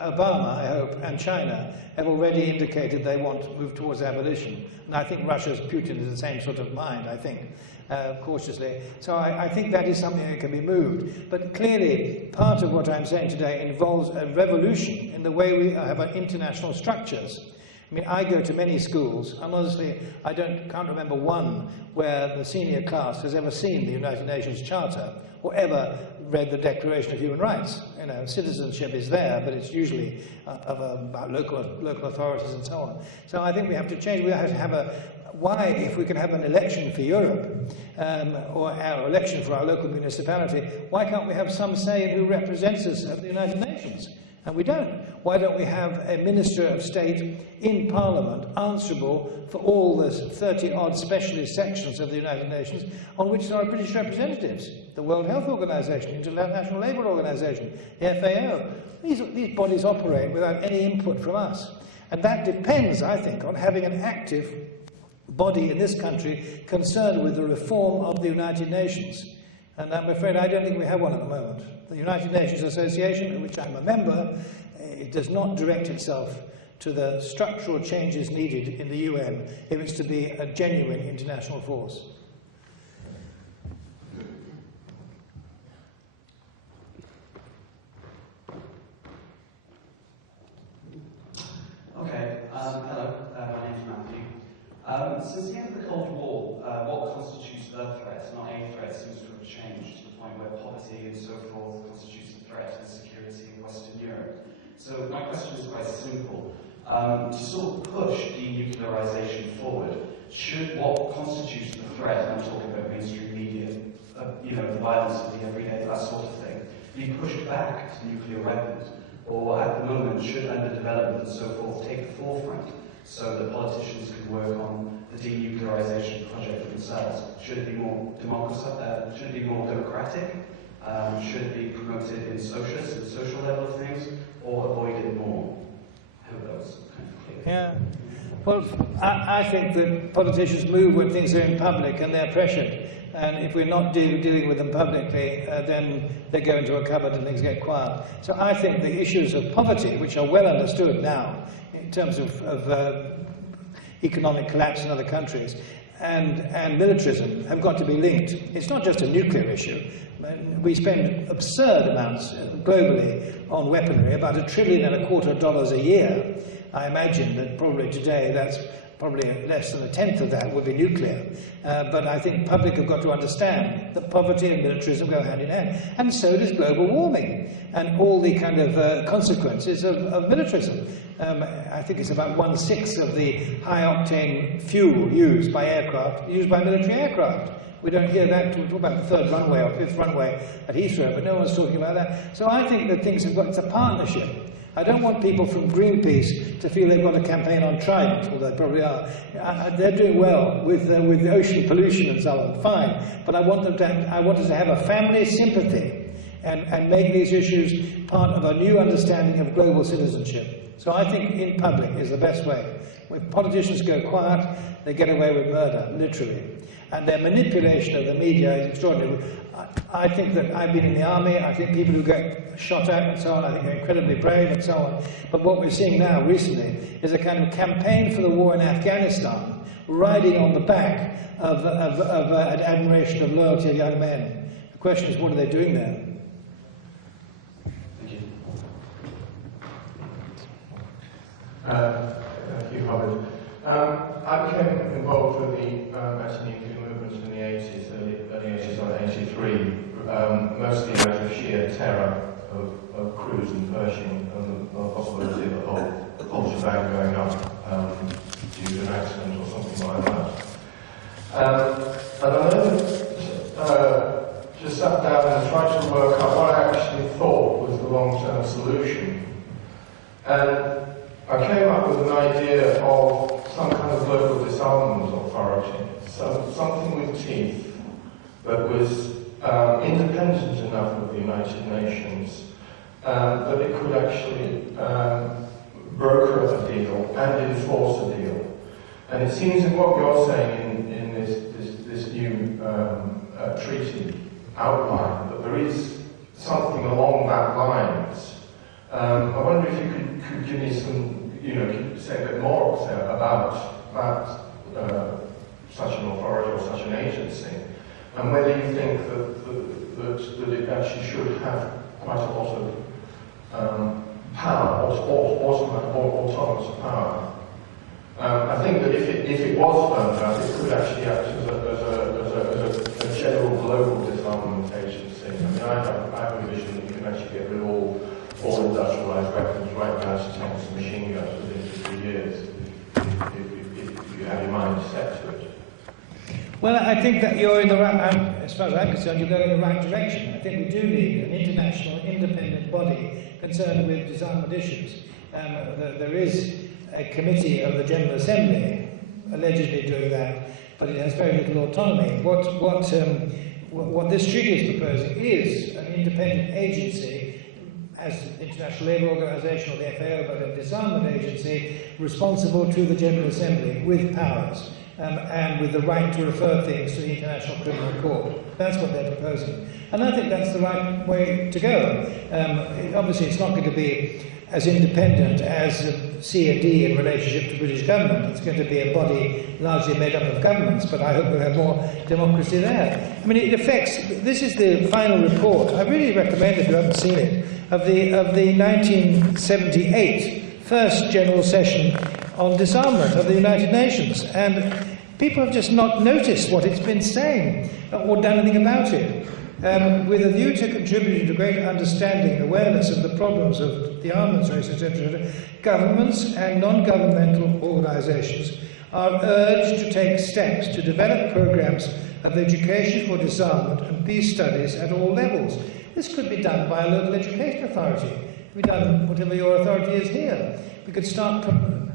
Obama, I hope, and China have already indicated they want to move towards abolition. And I think Russia's Putin is the same sort of mind, I think, cautiously. So I think that is something that can be moved. But clearly, part of what I'm saying today involves a revolution in the way we have our international structures. I mean, I go to many schools, and honestly, I can't remember one where the senior class has ever seen the United Nations Charter or ever read the Declaration of Human Rights. You know, citizenship is there, but it's usually about local authorities and so on. So I think we have to change. We have to have if we can have an election for Europe, or our election for our local municipality, why can't we have some say in who represents us at the United Nations? And we don't. Why don't we have a Minister of State in Parliament answerable for all the 30-odd specialist sections of the United Nations on which there are British representatives? The World Health Organization, International Labour Organization, the FAO. These bodies operate without any input from us. And that depends, I think, on having an active body in this country concerned with the reform of the United Nations. And I'm afraid I don't think we have one at the moment. The United Nations Association, in which I'm a member, it does not direct itself to the structural changes needed in the UN if it's to be a genuine international force. Okay, hello, my name's Matthew. Since the end of the Cold War, what constitutes the threat, not a threat, seems to have changed to the point where poverty and so forth constitutes a threat to security in Western Europe. So my question is quite simple. To sort of push denuclearization forward, should what constitutes the threat, I'm talking about mainstream media, the violence of the everyday, that sort of thing, be pushed back to nuclear weapons? Or at the moment, should underdevelopment and so forth take the forefront so that politicians can work on the denuclearization project for themselves? Should it be more democratic? Should it be more democratic? Should it be promoted in socialist and social level of things, or avoided more? I hope that was kind of clear. Yeah. Well, I think that politicians move when things are in public and they're pressured. And if we're not dealing with them publicly, then they go into a cupboard and things get quiet. So I think the issues of poverty, which are well understood now in terms of economic collapse in other countries, and militarism have got to be linked. It's not just a nuclear issue. We spend absurd amounts globally on weaponry, about $1.25 trillion a year. I imagine that probably today that's probably less than 1/10 of that would be nuclear. But I think public have got to understand that poverty and militarism go hand in hand. And so does global warming and all the kind of consequences of militarism. I think it's about 1/6 of the high-octane fuel used by aircraft, used by military aircraft. We don't hear that. We talk about the 3rd runway or 5th runway at Heathrow, but no one's talking about that. So I think that things have got, it's a partnership. I don't want people from Greenpeace to feel they've got a campaign on Trident, although they probably are. They're doing well with the ocean pollution and so on, fine. But I want us to have a family sympathy and make these issues part of a new understanding of global citizenship. So I think in public is the best way. When politicians go quiet, they get away with murder, literally. And their manipulation of the media is extraordinary. I think that I've been in the army, I think people who get shot at and so on, I think they're incredibly brave and so on. But what we're seeing now, recently, is a kind of campaign for the war in Afghanistan, riding on the back of an admiration of loyalty of young men. The question is, what are they doing there? Thank you. Thank you, Howard. I became involved with the anti-nuclear movement in the 80s, early 80s, on 83, mostly out of sheer terror of crews and Pershing and the possibility of the whole shebang going up due to an accident or something like that. And I then just sat down and tried to work out what I actually thought was the long-term solution. And I came up with an idea of some kind of global disarmament authority, something with teeth that was independent enough of the United Nations that it could actually broker a deal and enforce a deal. And it seems in what you're saying in this new treaty outline that there is something along that lines. I wonder if you could give me some, say a bit more about such an authority or such an agency, and whether you think that it actually should have quite a lot of power, or autonomous power. I think that if it was firmed out, it could actually act as a general global disarmament agency. I mean, I have a vision that you can actually get rid of all industrialized weapons right down to tanks and machine guns within 3 years, if you have your mind set to it. Well, I think that you're in the right, as far as I'm concerned, you're going in the right direction. I think we do need an international independent body concerned with disarmament issues. There is a committee of the General Assembly allegedly doing that, but it has very little autonomy. What this treaty is proposing is an independent agency, as the International Labour Organization or the FAO, but a disarmament agency responsible to the General Assembly with powers and with the right to refer things to the International Criminal Court. That's what they're proposing. And I think that's the right way to go. Obviously, it's not going to be as independent as C&D in relationship to British government. It's going to be a body largely made up of governments, but I hope we'll have more democracy there. I mean, it affects, this is the final report. I really recommend, if you haven't seen it, of the 1978 first General Session on Disarmament of the United Nations. And people have just not noticed what it's been saying or done anything about it. With a view to contributing to greater understanding and awareness of the problems of the armaments race, etc., governments and non-governmental organizations are urged to take steps to develop programs of education for disarmament and peace studies at all levels. This could be done by a local education authority. It could be done whatever your authority is here. We could start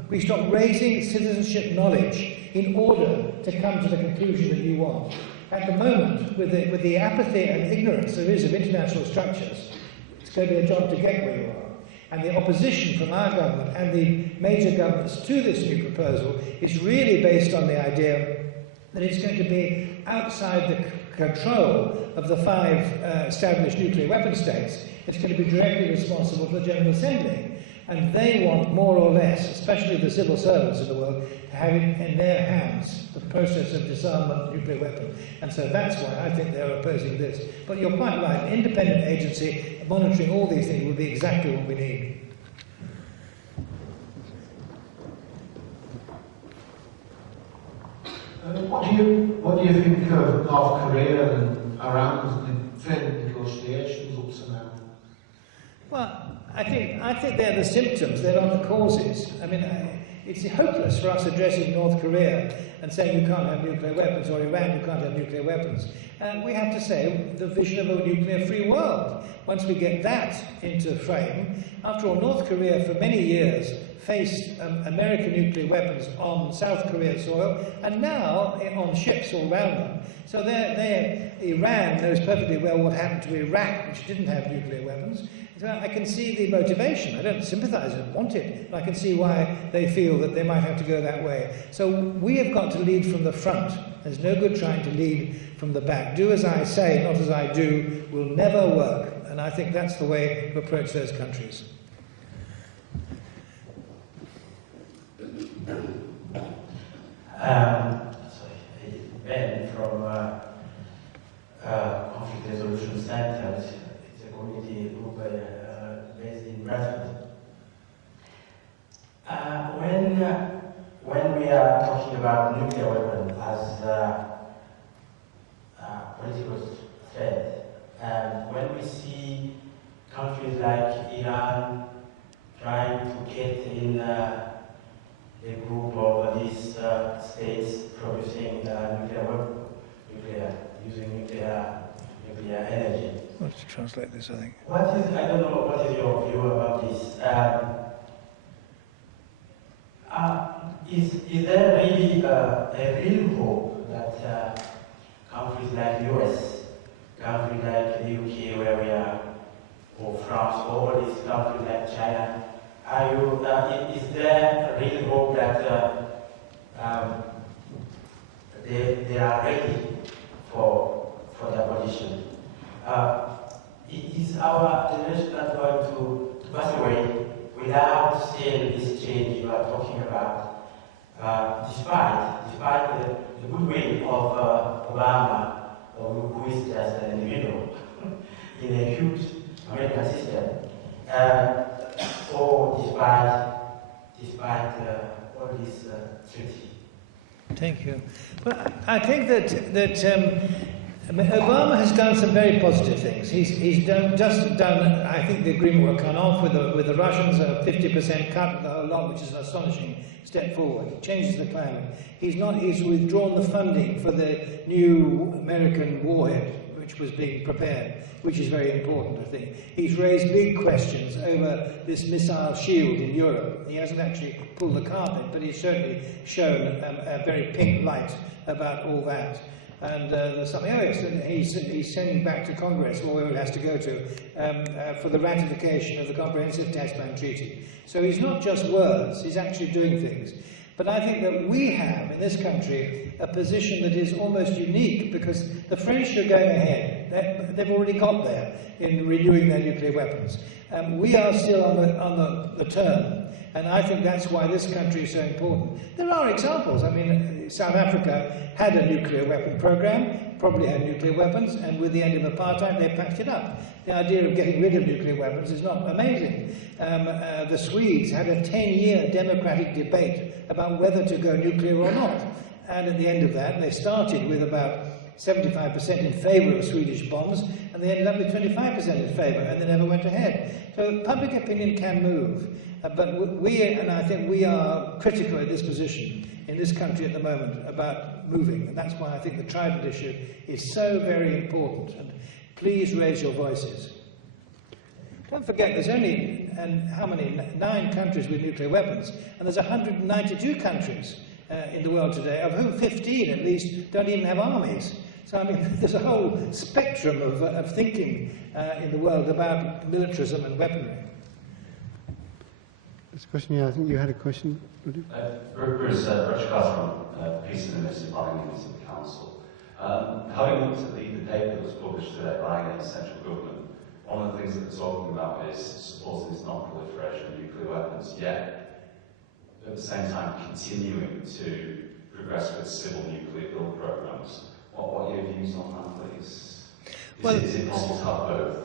raising citizenship knowledge in order to come to the conclusion that you want. At the moment, with the apathy and ignorance there is of international structures, it's going to be a job to get where you are. And the opposition from our government and the major governments to this new proposal is really based on the idea that it's going to be outside the control of the 5 established nuclear weapon states. It's going to be directly responsible for the General Assembly. And they want more or less, especially the civil servants in the world, to have it in their hands, the process of disarmament of nuclear weapons. And so that's why I think they're opposing this. But you're quite right, an independent agency monitoring all these things would be exactly what we need. What do you think of North Korea and Iran trade negotiations up to now? Well, I think they're the symptoms, they're not the causes. I mean, it's hopeless for us addressing North Korea and saying you can't have nuclear weapons, or Iran, you can't have nuclear weapons. And we have to say the vision of a nuclear-free world. Once we get that into frame, after all, North Korea for many years faced American nuclear weapons on South Korean soil, and now on ships all around them. So Iran knows perfectly well what happened to Iraq, which didn't have nuclear weapons. So I can see the motivation. I don't sympathize and want it, but I can see why they feel that they might have to go that way. So we have got to lead from the front. There's no good trying to lead from the back. Do as I say, not as I do, will never work. And I think that's the way to approach those countries. Ben from Conflict Resolution Center. It's a community group based in Bradford. When we are talking about nuclear weapons as a political threat, and when we see countries like Iran trying to get in a group of these states producing using nuclear energy. I'll have to translate this, I think. I don't know, what is your view about this? Is there really a real hope that countries like the US, countries like the UK where we are, or France, or all these countries like China, is there a real hope that they are ready for the abolition? Is our generation not going to pass away without seeing this change you are talking about, despite the goodwill of Obama, who is just an individual in a huge American system, or despite all this treaty? Thank you. Well, I think that Obama has done some very positive things. He's just done, I think, the agreement will come off with the Russians, a 50% cut of the whole lot, which is an astonishing step forward. It changes the climate. He's withdrawn the funding for the new American warhead, which was being prepared, which is very important, I think. He's raised big questions over this missile shield in Europe. He hasn't actually pulled the carpet, but he's certainly shown a very pink light about all that. And there's something else, and he's sending back to Congress, or wherever it has to go to, for the ratification of the Comprehensive Test Ban Treaty. So he's not just words, he's actually doing things. But I think that we have, in this country, a position that is almost unique, because the French are going ahead. They've already got there in renewing their nuclear weapons. We are still on the turn. And I think that's why this country is so important. There are examples. I mean, South Africa had a nuclear weapon program, probably had nuclear weapons, and with the end of apartheid, they patched it up. The idea of getting rid of nuclear weapons is not amazing. The Swedes had a 10-year democratic debate about whether to go nuclear or not. And at the end of that, they started with about 75% in favour of Swedish bombs, and they ended up with 25% in favour, and they never went ahead. So public opinion can move. But and I think we are critical in this position in this country at the moment about moving, and that's why I think the tribal issue is so very important. And please raise your voices. Don't forget, there's only, how many? 9 countries with nuclear weapons, and there's 192 countries in the world today, of whom 15 at least don't even have armies. So, I mean, there's a whole spectrum of thinking in the world about militarism and weaponry. This question, yeah, I think you had a question. Bruce from Peace and Domestic Violence in the Council. Having looked at the paper that was published today by the central government, one of the things that they're talking about is supporting this non-proliferation of nuclear weapons, yet at the same time continuing to progress with civil nuclear build programs. What are your views on that, please? Is it possible to have both?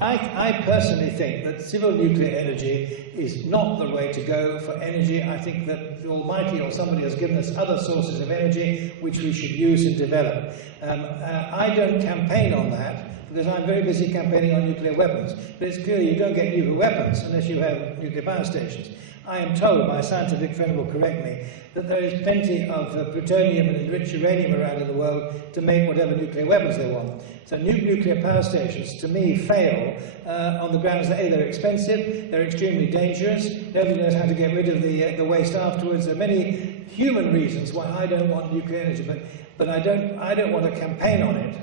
I personally think that civil nuclear energy is not the way to go for energy. I think that the Almighty or somebody has given us other sources of energy which we should use and develop. I don't campaign on that because I'm very busy campaigning on nuclear weapons. But it's clear you don't get nuclear weapons unless you have nuclear power stations. I am told, my scientific friend will correct me, that there is plenty of plutonium and enriched uranium around in the world to make whatever nuclear weapons they want. So nuclear power stations, to me, fail on the grounds that A, they're expensive, they're extremely dangerous, nobody knows how to get rid of the waste afterwards. There are many human reasons why I don't want nuclear energy, but I don't want to campaign on it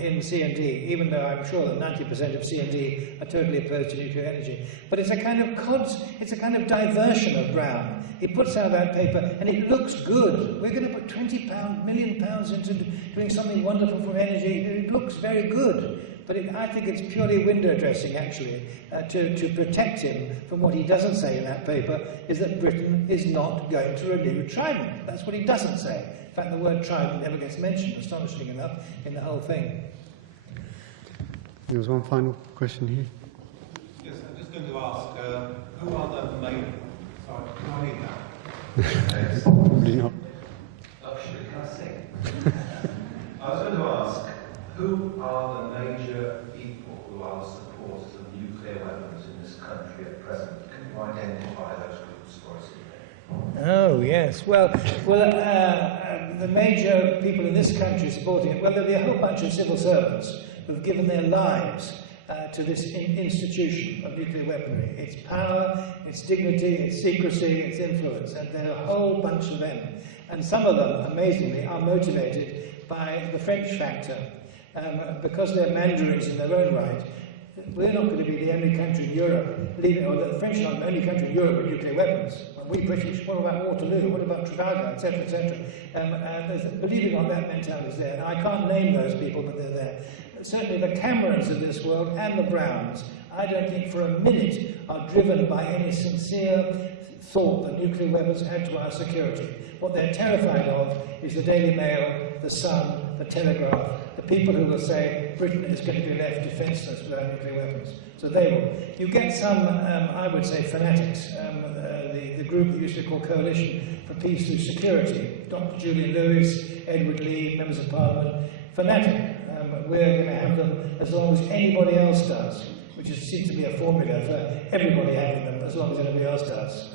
in C&D, even though I'm sure that 90% of C&D are totally opposed to nuclear energy. But it's a kind of diversion of ground. He puts out that paper and it looks good. We're going to put £20 million into doing something wonderful for energy. It looks very good. But I think it's purely window dressing, actually, to protect him from what he doesn't say in that paper, is that Britain is not going to renew Trident. That's what he doesn't say. In fact, the word Trident never gets mentioned, astonishingly enough, in the whole thing. There was one final question here. Yes, I'm just going to ask, who are the main... Sorry, can I read that? Probably not. Oh, shit, can I sing? I was going to ask, who are the major people who are the supporters of nuclear weapons in this country at present? Can you identify those groups for us? Oh, yes. Well, the major people in this country supporting it, well, there'll be a whole bunch of civil servants who've given their lives to this institution of nuclear weaponry. Its power, its dignity, its secrecy, its influence, and there are a whole bunch of them. And some of them, amazingly, are motivated by the French factor. Because they're mandarins in their own right, we're not going to be the only country in Europe, or the French are not the only country in Europe with nuclear weapons. We British, what about Waterloo, what about Trafalgar, etc., etc. Believe it or not, that mentality is there. Now, I can't name those people, but they're there. Certainly the Camerons of this world and the Browns, I don't think for a minute are driven by any sincere thought that nuclear weapons add to our security. What they're terrified of is the Daily Mail, the Sun, the Telegraph, the people who will say Britain is going to be left defenceless without nuclear weapons. So they will. You get some, I would say, fanatics. The group that used to be called Coalition for Peace Through Security, Dr. Julian Lewis, Edward Lee, members of Parliament, fanatic. We're going to have them as long as anybody else does, which seems to be a formula for everybody having them as long as anybody else does.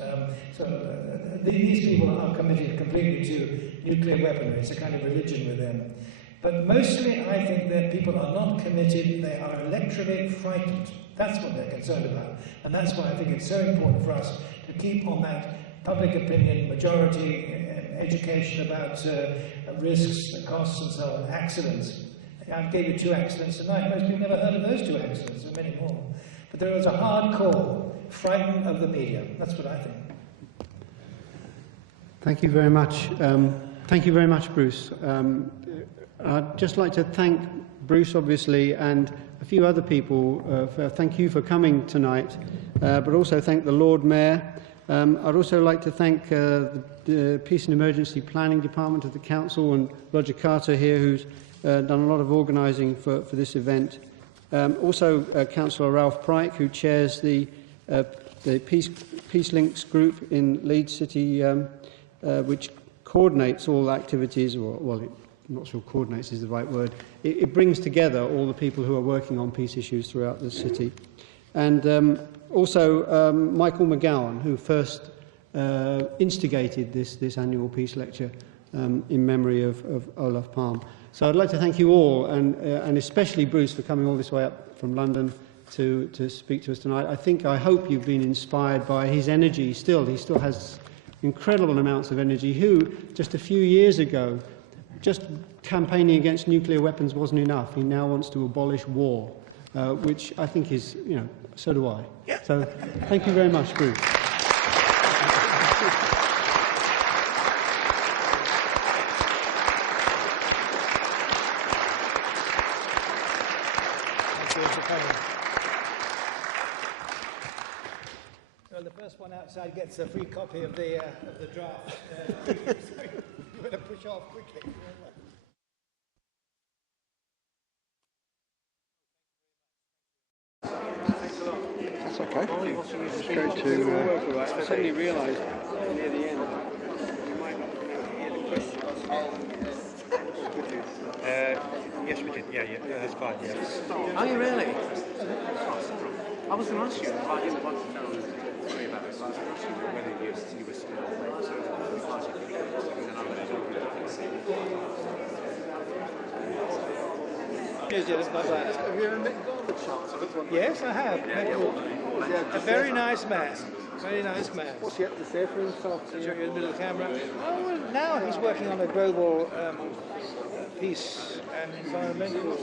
These people are committed completely to nuclear weaponry. It's a kind of religion with them. But mostly I think that people are not committed, they are electorally frightened. That's what they're concerned about. And that's why I think it's so important for us to keep on that public opinion, majority, education about risks, costs and so on, accidents. I gave you 2 accidents tonight. Most people never heard of those 2 accidents, and many more. But there is a hardcore frightened of the media. That's what I think. Thank you very much. Thank you very much, Bruce. I'd just like to thank Bruce, obviously, and a few other people. Thank you for coming tonight, but also thank the Lord Mayor. I'd also like to thank the Peace and Emergency Planning Department of the Council and Roger Carter here, who's done a lot of organising for this event. Also, Councillor Ralph Pryke, who chairs the Peace Links group in Leeds City, which coordinates all activities, or, well, I'm not sure coordinates is the right word. It brings together all the people who are working on peace issues throughout the city. And also Michael McGowan, who first instigated this annual peace lecture in memory of Olof Palme. So I'd like to thank you all, and especially Bruce for coming all this way up from London to speak to us tonight. I hope you've been inspired by his energy still. He still has incredible amounts of energy. Who, just a few years ago, just campaigning against nuclear weapons wasn't enough. He now wants to abolish war, which I think is, you know, so do I. Yeah. So thank you very much, Bruce. Thank you for coming. the first one outside gets a free copy of the draft. So you better push off quickly. That's okay. Just go to... I suddenly realised near the end you might not hear the questions. Yes, we did. Yeah, that's fine. Yeah. Are you really? I was going to ask you. I didn't want to know sorry about this. I was going to ask you whether you were still Have you ever met Gordon Charles? Yes, I have. A very nice man. Very nice man. What's he have to say for himself? Show you in the middle of the camera. Oh, well, now he's working on a global peace and environmental